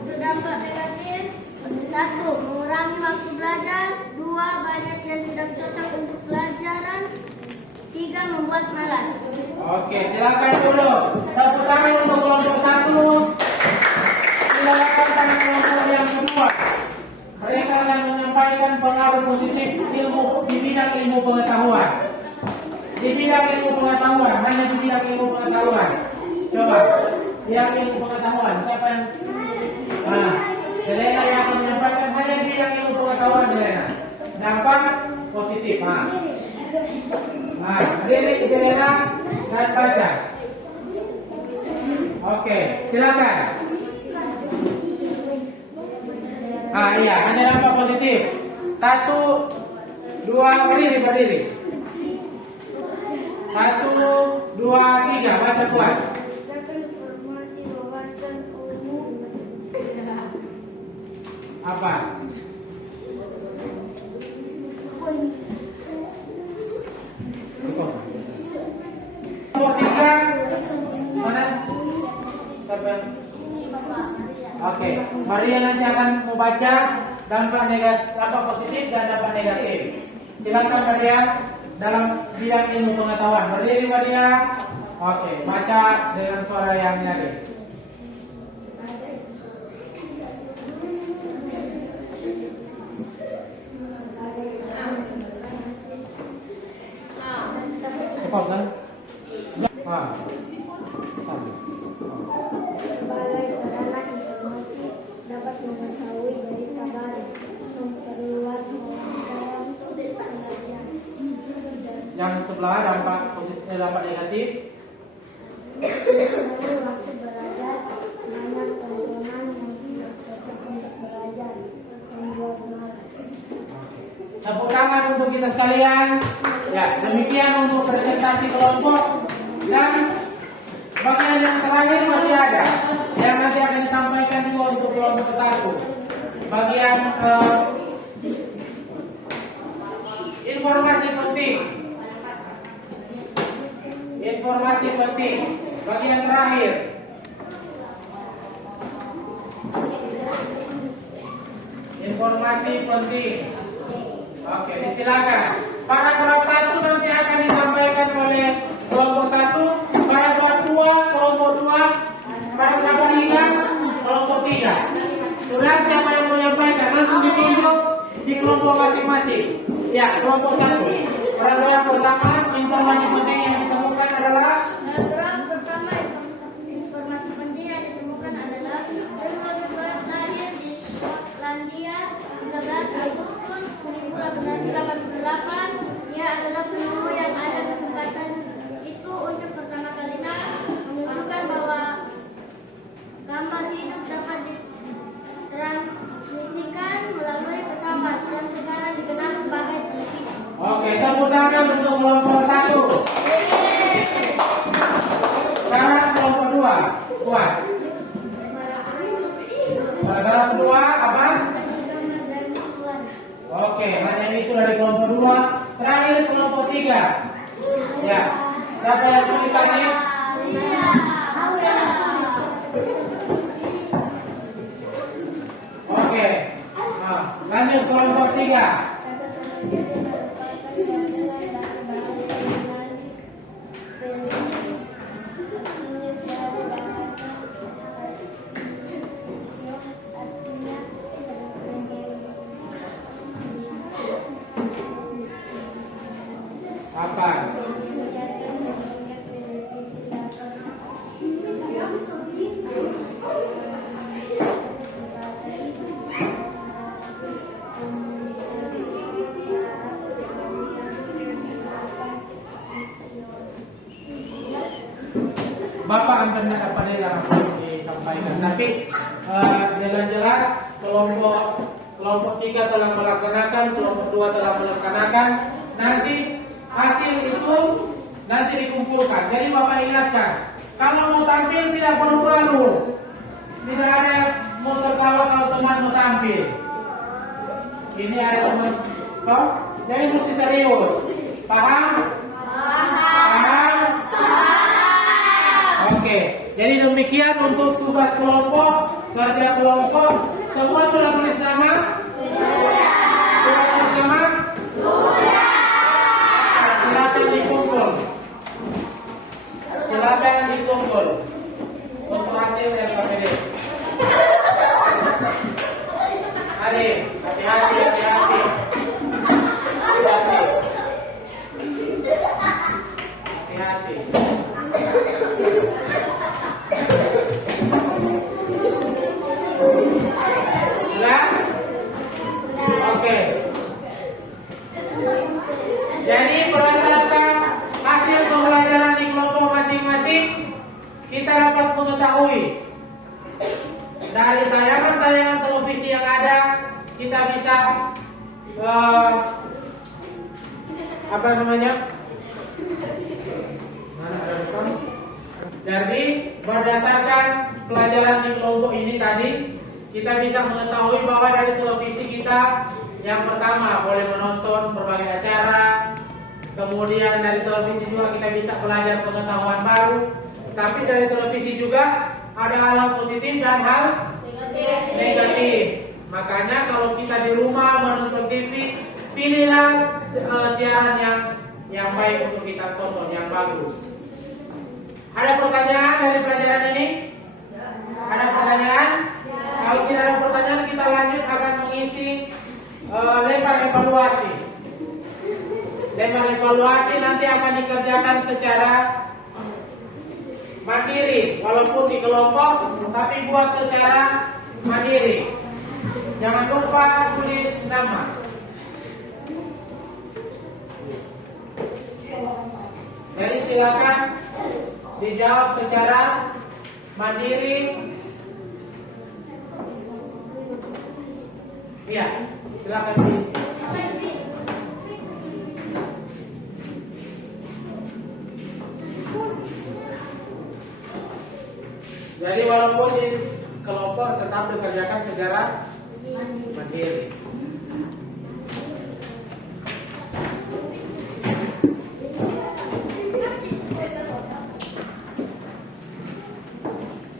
Untuk dampak negatif, 1. Mengurangi waktu belajar. 2. Banyak yang tidak cocok untuk pelajaran. 3. Membuat malas. oke, silakan dulu. Tepuk tangan untuk kelompok 1. Silakan pada kelompok yang kedua. Mereka akan menyampaikan pengaruh positif di bidang ilmu pengetahuan. Di bidang ilmu pengetahuan, hanya di bidang ilmu pengetahuan. Coba, yang ilmu pengetahuan, siapa yang? Nah, Selena yang akan menyampaikan hanya di bidang ilmu pengetahuan, Selena. Dampak positif. Nah, lirik Selena dan baca. Oke, silakan. Iya, hanya dampak positif. 1, 2, berdiri. 1, 2, 3, baca kuat. Dapat informasi wawasan umum. Apa? Cukup. Nomor 3, mana? Siapa? Oke, Maria nanti akan membaca dampak negatif, dampak positif dan dampak negatif. Silakan Maria dalam bidang ilmu pengetahuan. Berdiri Maria. Oke, baca dengan suara yang nyaring. Cepat kan? Sebagai sarana informasi dapat mengetahui berita baru, memperluas wawasan belajar. Yang sebelah dampak positif, dampak negatif. Memperluas waktu belajar, banyak tontonan yang tidak cocok untuk belajar, membuat malas. Tepuk tangan untuk kita sekalian. Ya, demikian untuk presentasi kelompok. Dan bagian yang terakhir masih ada, yang nanti akan disampaikan juga untuk kelompok satu. Bagian informasi penting. Informasi penting. Bagian terakhir. Informasi penting. Oke, disilakan. Paragraf 1 nanti akan disampaikan oleh kelompok 1, paragraf 2, kelompok 2, paragraf 3, kelompok 3. Sudah, siapa yang menyampaikan? Langsung ditunjuk di kelompok masing-masing. Ya, kelompok 1. Paragraf pertama, informasi penting yang ditemukan adalah Paragraf pertama, informasi penting yang ditemukan adalah Elizabeth lahir di Skotlandia 13 Agustus 1888. Ia adalah penemu yang ada kesempatan itu untuk pertama kalinya menunjukkan bahwa gambar hidup dapat ditransmisikan melalui pesawat yang sekarang dikenal sebagai televisi. Oke, tepuk tangan untuk kelompok 1. Sekarang kelompok 2. Kuat. Paragraf 2 apa? Gambar dan suara. Oke, hanya itu dari kelompok 2. Terakhir kelompok 3. Ya, siapa yang tulisannya? Oke, nah, lanjut kelompok 3. Apa? Bapak hampir tidak dapat langsung disampaikan, tapi dengan jelas kelompok 3 telah melaksanakan, kelompok 2 telah melaksanakan. Nanti hasil itu nanti dikumpulkan. Jadi Bapak ingatkan, kalau mau tampil tidak perlu ragu. Tidak ada mau tertawa kalau teman mau tampil. Ini ada teman. Oh, jadi mesti serius. Paham? Paham? Oke. Jadi demikian untuk tugas kelompok, kerja kelompok. Semua sudah tulis nama? Sudah tulis nama? Sudah. Silakan dikumpul. Silakan dikumpul. Untuk hasil dari KPD. Hari, hati-hati, hati-hati. Hati-hati. Sudah? Oke. Jadi berdasarkan hasil pembelajaran di kelompok masing-masing, kita dapat mengetahui dari tayangan-tayangan televisi yang ada, kita bisa apa namanya? Jadi berdasarkan pelajaran di kelompok ini tadi, kita bisa mengetahui bahwa dari televisi kita yang pertama boleh menonton berbagai acara, kemudian dari televisi juga kita bisa belajar pengetahuan baru, tapi dari televisi juga ada hal positif dan hal negatif. Makanya kalau kita di rumah menonton TV, pilihlah siaran yang baik untuk kita tonton, yang bagus. Ada pertanyaan dari pelajaran ini? Ada pertanyaan? Kalau tidak ada pertanyaan, kita lanjut akan mengisi lempar evaluasi. Lempar evaluasi nanti akan dikerjakan secara mandiri, walaupun di kelompok, tapi buat secara mandiri. Jangan lupa tulis nama. Jadi silakan dijawab secara mandiri. Iya, silakan diisi. Jadi walaupun di kelompok tetap dikerjakan secara mandiri.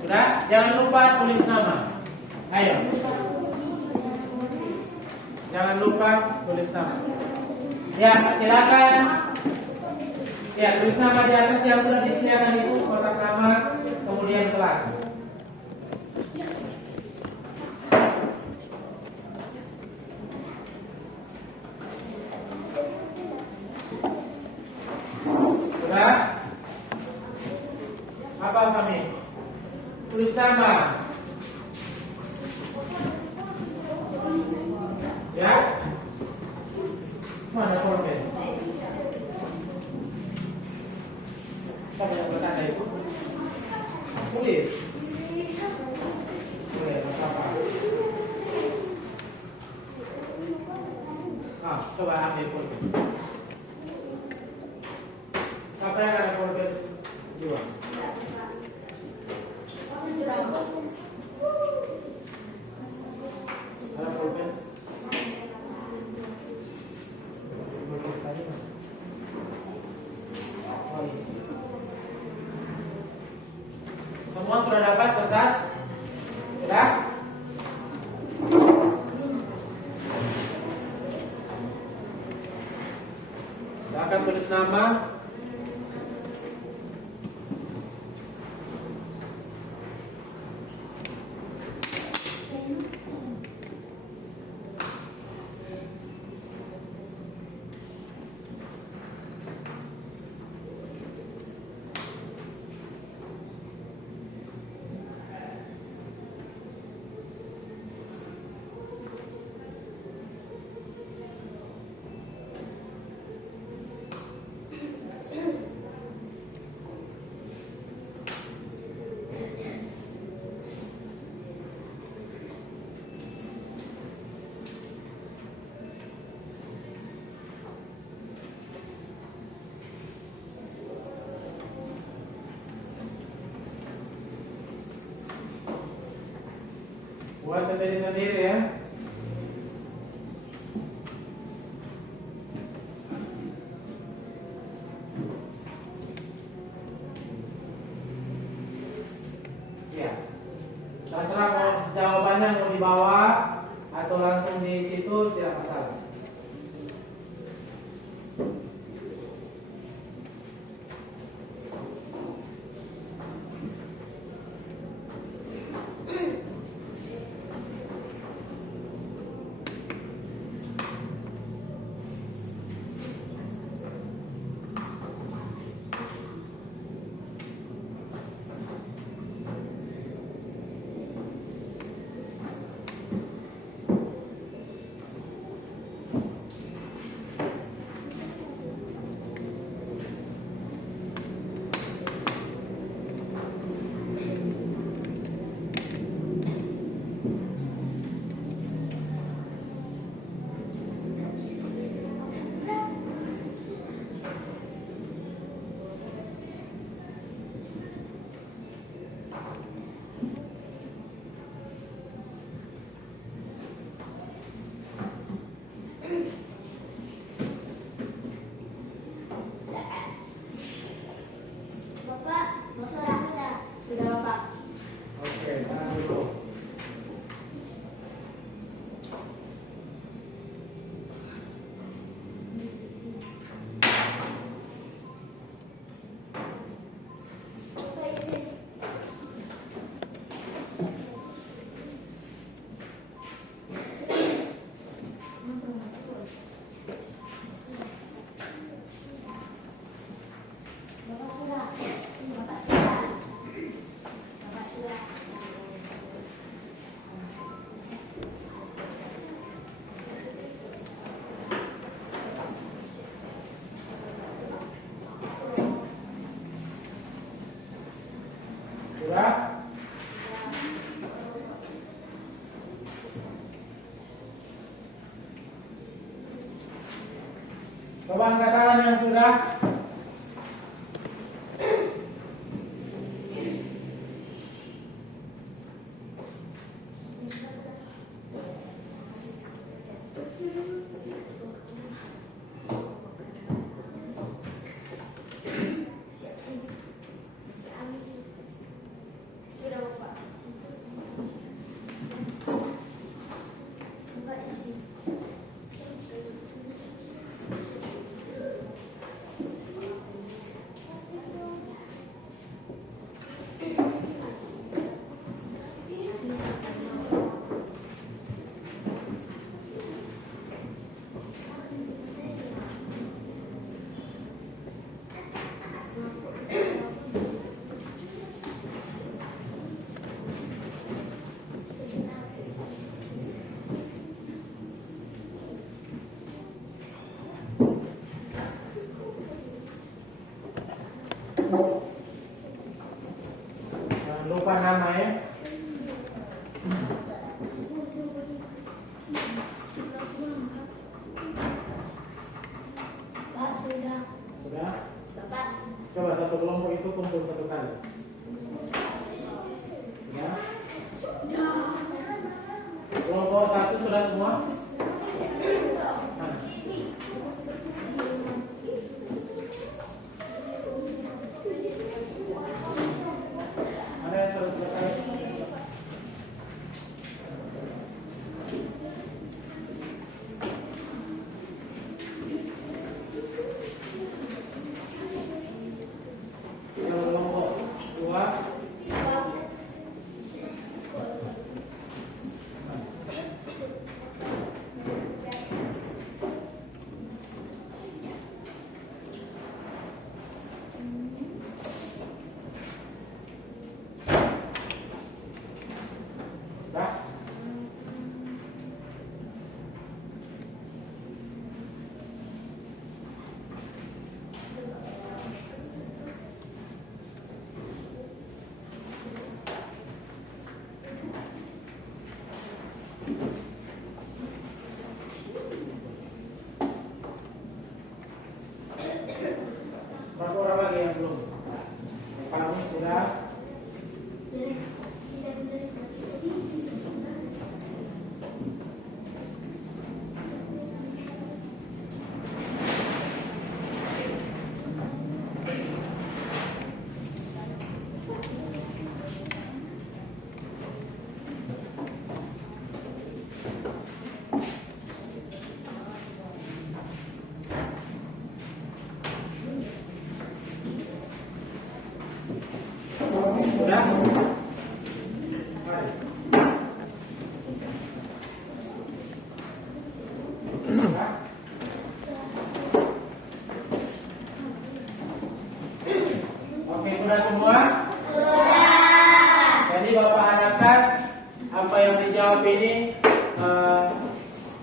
Sudah? Jangan lupa tulis nama. Ayo. Jangan lupa tulis nama. Ya, silakan. Ya, tulis nama di atas yang sudah disediakan itu, kotak nama, kemudian kelas. Sudah? Apa kami? Tulis nama. Ya? Mana pulpen? Apa yang bertanda itu? Tulis. Boleh, apa? Coba ambil pulpen. Siapa yang ada pulpen? Dua. Ada pulpen? Semua sudah dapat kertas? Sudah? Kita akan tulis nama. Buat sendiri-sendiri ya. Ya. Terserah mau jawabannya mau dibawa atau langsung di situ tidak masalah. Bapak, sudah sudah. Sudah Bapak. Oke, tahan dulu. Bapak izin. Bapak sudah. Bapak sudah. Bapak sudah. Sudah? Coba angkat tangan yang sudah. Sudah Bapak. Bapak izin. Jangan lupa nama ya. Pak sudah. Sudah? Bapak. Coba satu kelompok itu kumpul satu kali. Ya. Kelompok satu sudah semua? Mana? Ada yang sudah selesai? Yang kelompok dua? Sudah? Berapa orang lagi yang belum? Kami sudah. Sudah semua? Jadi Bapak harapkan apa yang dijawab ini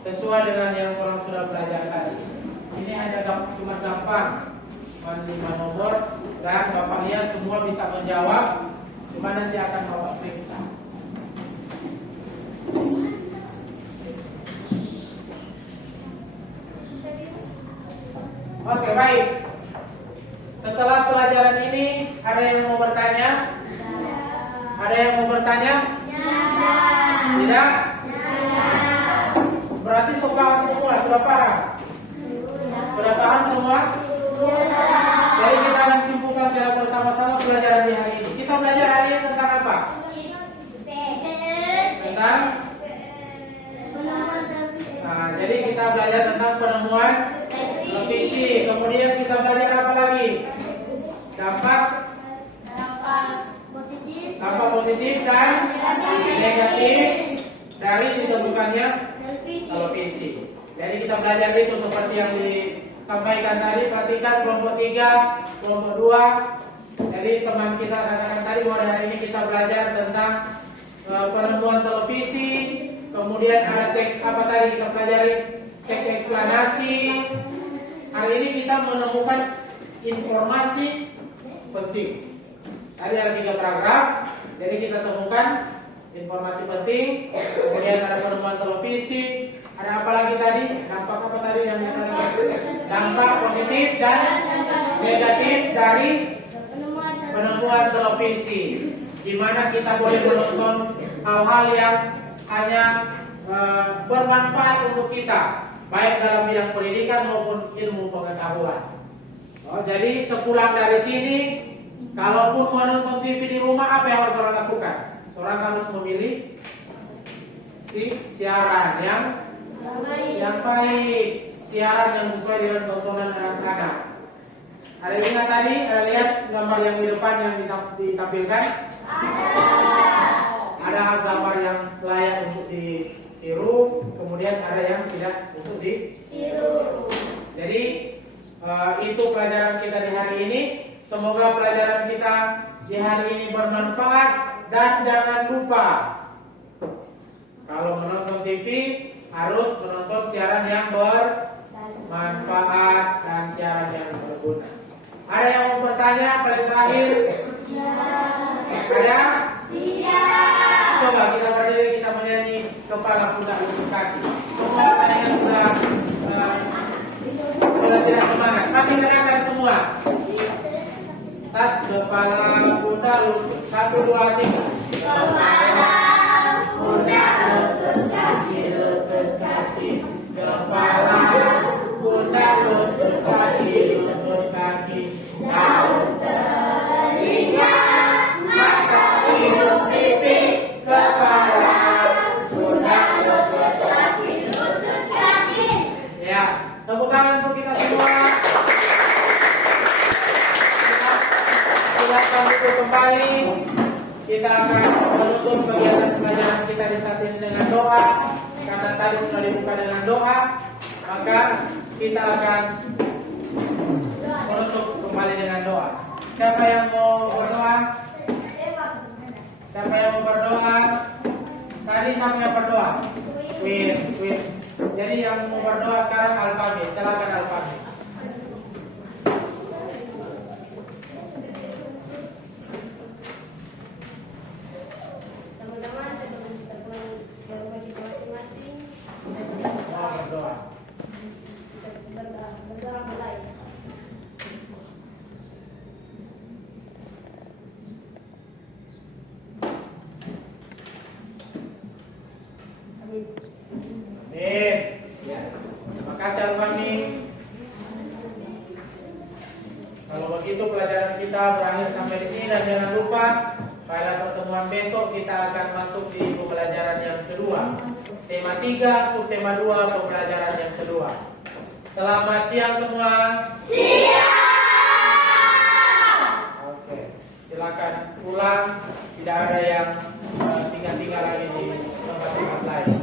sesuai dengan yang orang sudah belajarkan. Ini hanya cuma gampang, cuma 5 nomor, dan Bapak lihat semua bisa menjawab. Cuma nanti akan Bapak periksa. Oke, baik. Setelah pelajaran ini, ada yang mau bertanya? Ada yang mau bertanya? Tidak? Berarti paham semua, sudah paham? Sudah paham semua? Jadi kita akan simpulkan secara bersama-sama pelajaran di hari ini. Kita belajar hari ini tentang apa? Tentang? Nah, jadi kita belajar tentang penemuan televisi. Kemudian kita belajar apa lagi? Dampak positif dan negatif dari ditemukannya televisi. Jadi kita belajar itu seperti yang disampaikan tadi. Perhatikan kelompok 3, kelompok 2. Jadi teman kita katakan tadi bahwa hari ini kita belajar tentang penemuan televisi. Kemudian ada teks apa tadi kita pelajari? Teks eksplanasi. Hari ini kita menemukan informasi penting. Tadi ada 3 paragraf. Jadi kita temukan informasi penting. Kemudian ada penemuan televisi. Ada apa lagi tadi? Dampak apa tadi yang kita katakan? Dampak positif dan negatif dari penemuan televisi. Gimana kita boleh menonton hal-hal yang hanya bermanfaat untuk kita, baik dalam bidang pendidikan maupun ilmu pengetahuan. Jadi sepulang dari sini, kalaupun menonton TV di rumah, apa yang harus orang lakukan? Orang harus memilih siaran yang baik, siaran yang sesuai dengan tontonan anak-anak. Ada yang ingat tadi? Ada lihat gambar yang di depan yang ditampilkan? Ada gambar yang layak untuk ditiru, kemudian ada yang tidak untuk ditiru. Jadi itu pelajaran kita di hari ini. Semoga pelajaran kita di hari ini bermanfaat. Dan jangan lupa, kalau menonton TV harus menonton siaran yang bermanfaat dan siaran yang berguna. Ada yang mau bertanya paling terakhir? Ada? Coba kita berdiri, kita menyanyi kepala pundak lutut kaki. Semua tanya sudah tidak semangat. Tapi dengarkan semua. Kepala pundak lutut. 1, 2, 3. Kepala pundak lutut kaki, lutut kaki. Kepala pundak lutut kaki, lutut kaki. Daun telinga, mata, hidung, pipi. Kepala pundak lutut kaki, lutut kaki. Ya, tepuk tangan untuk kita semua. Silakan duduk kembali. Kita akan menutup kegiatan pelajaran kita di saat ini dengan doa. Karena tadi sudah dibuka dengan doa, maka kita akan menutup kembali dengan doa. Siapa yang mau berdoa? Siapa yang mau berdoa? Tadi siapa yang berdoa? Win. Jadi yang mau berdoa sekarang Alfabet. Silakan Alfabet. Terima kasih Al-Fahmi. Kalau begitu pelajaran kita berakhir sampai di sini, dan jangan lupa pada pertemuan besok kita akan masuk di pembelajaran yang kedua. Tema 3, subtema 2, pembelajaran yang kedua. Selamat siang semua. Siang. Oke, silakan pulang. Tidak ada yang tinggal-tinggal lagi di tempat-tempat lain.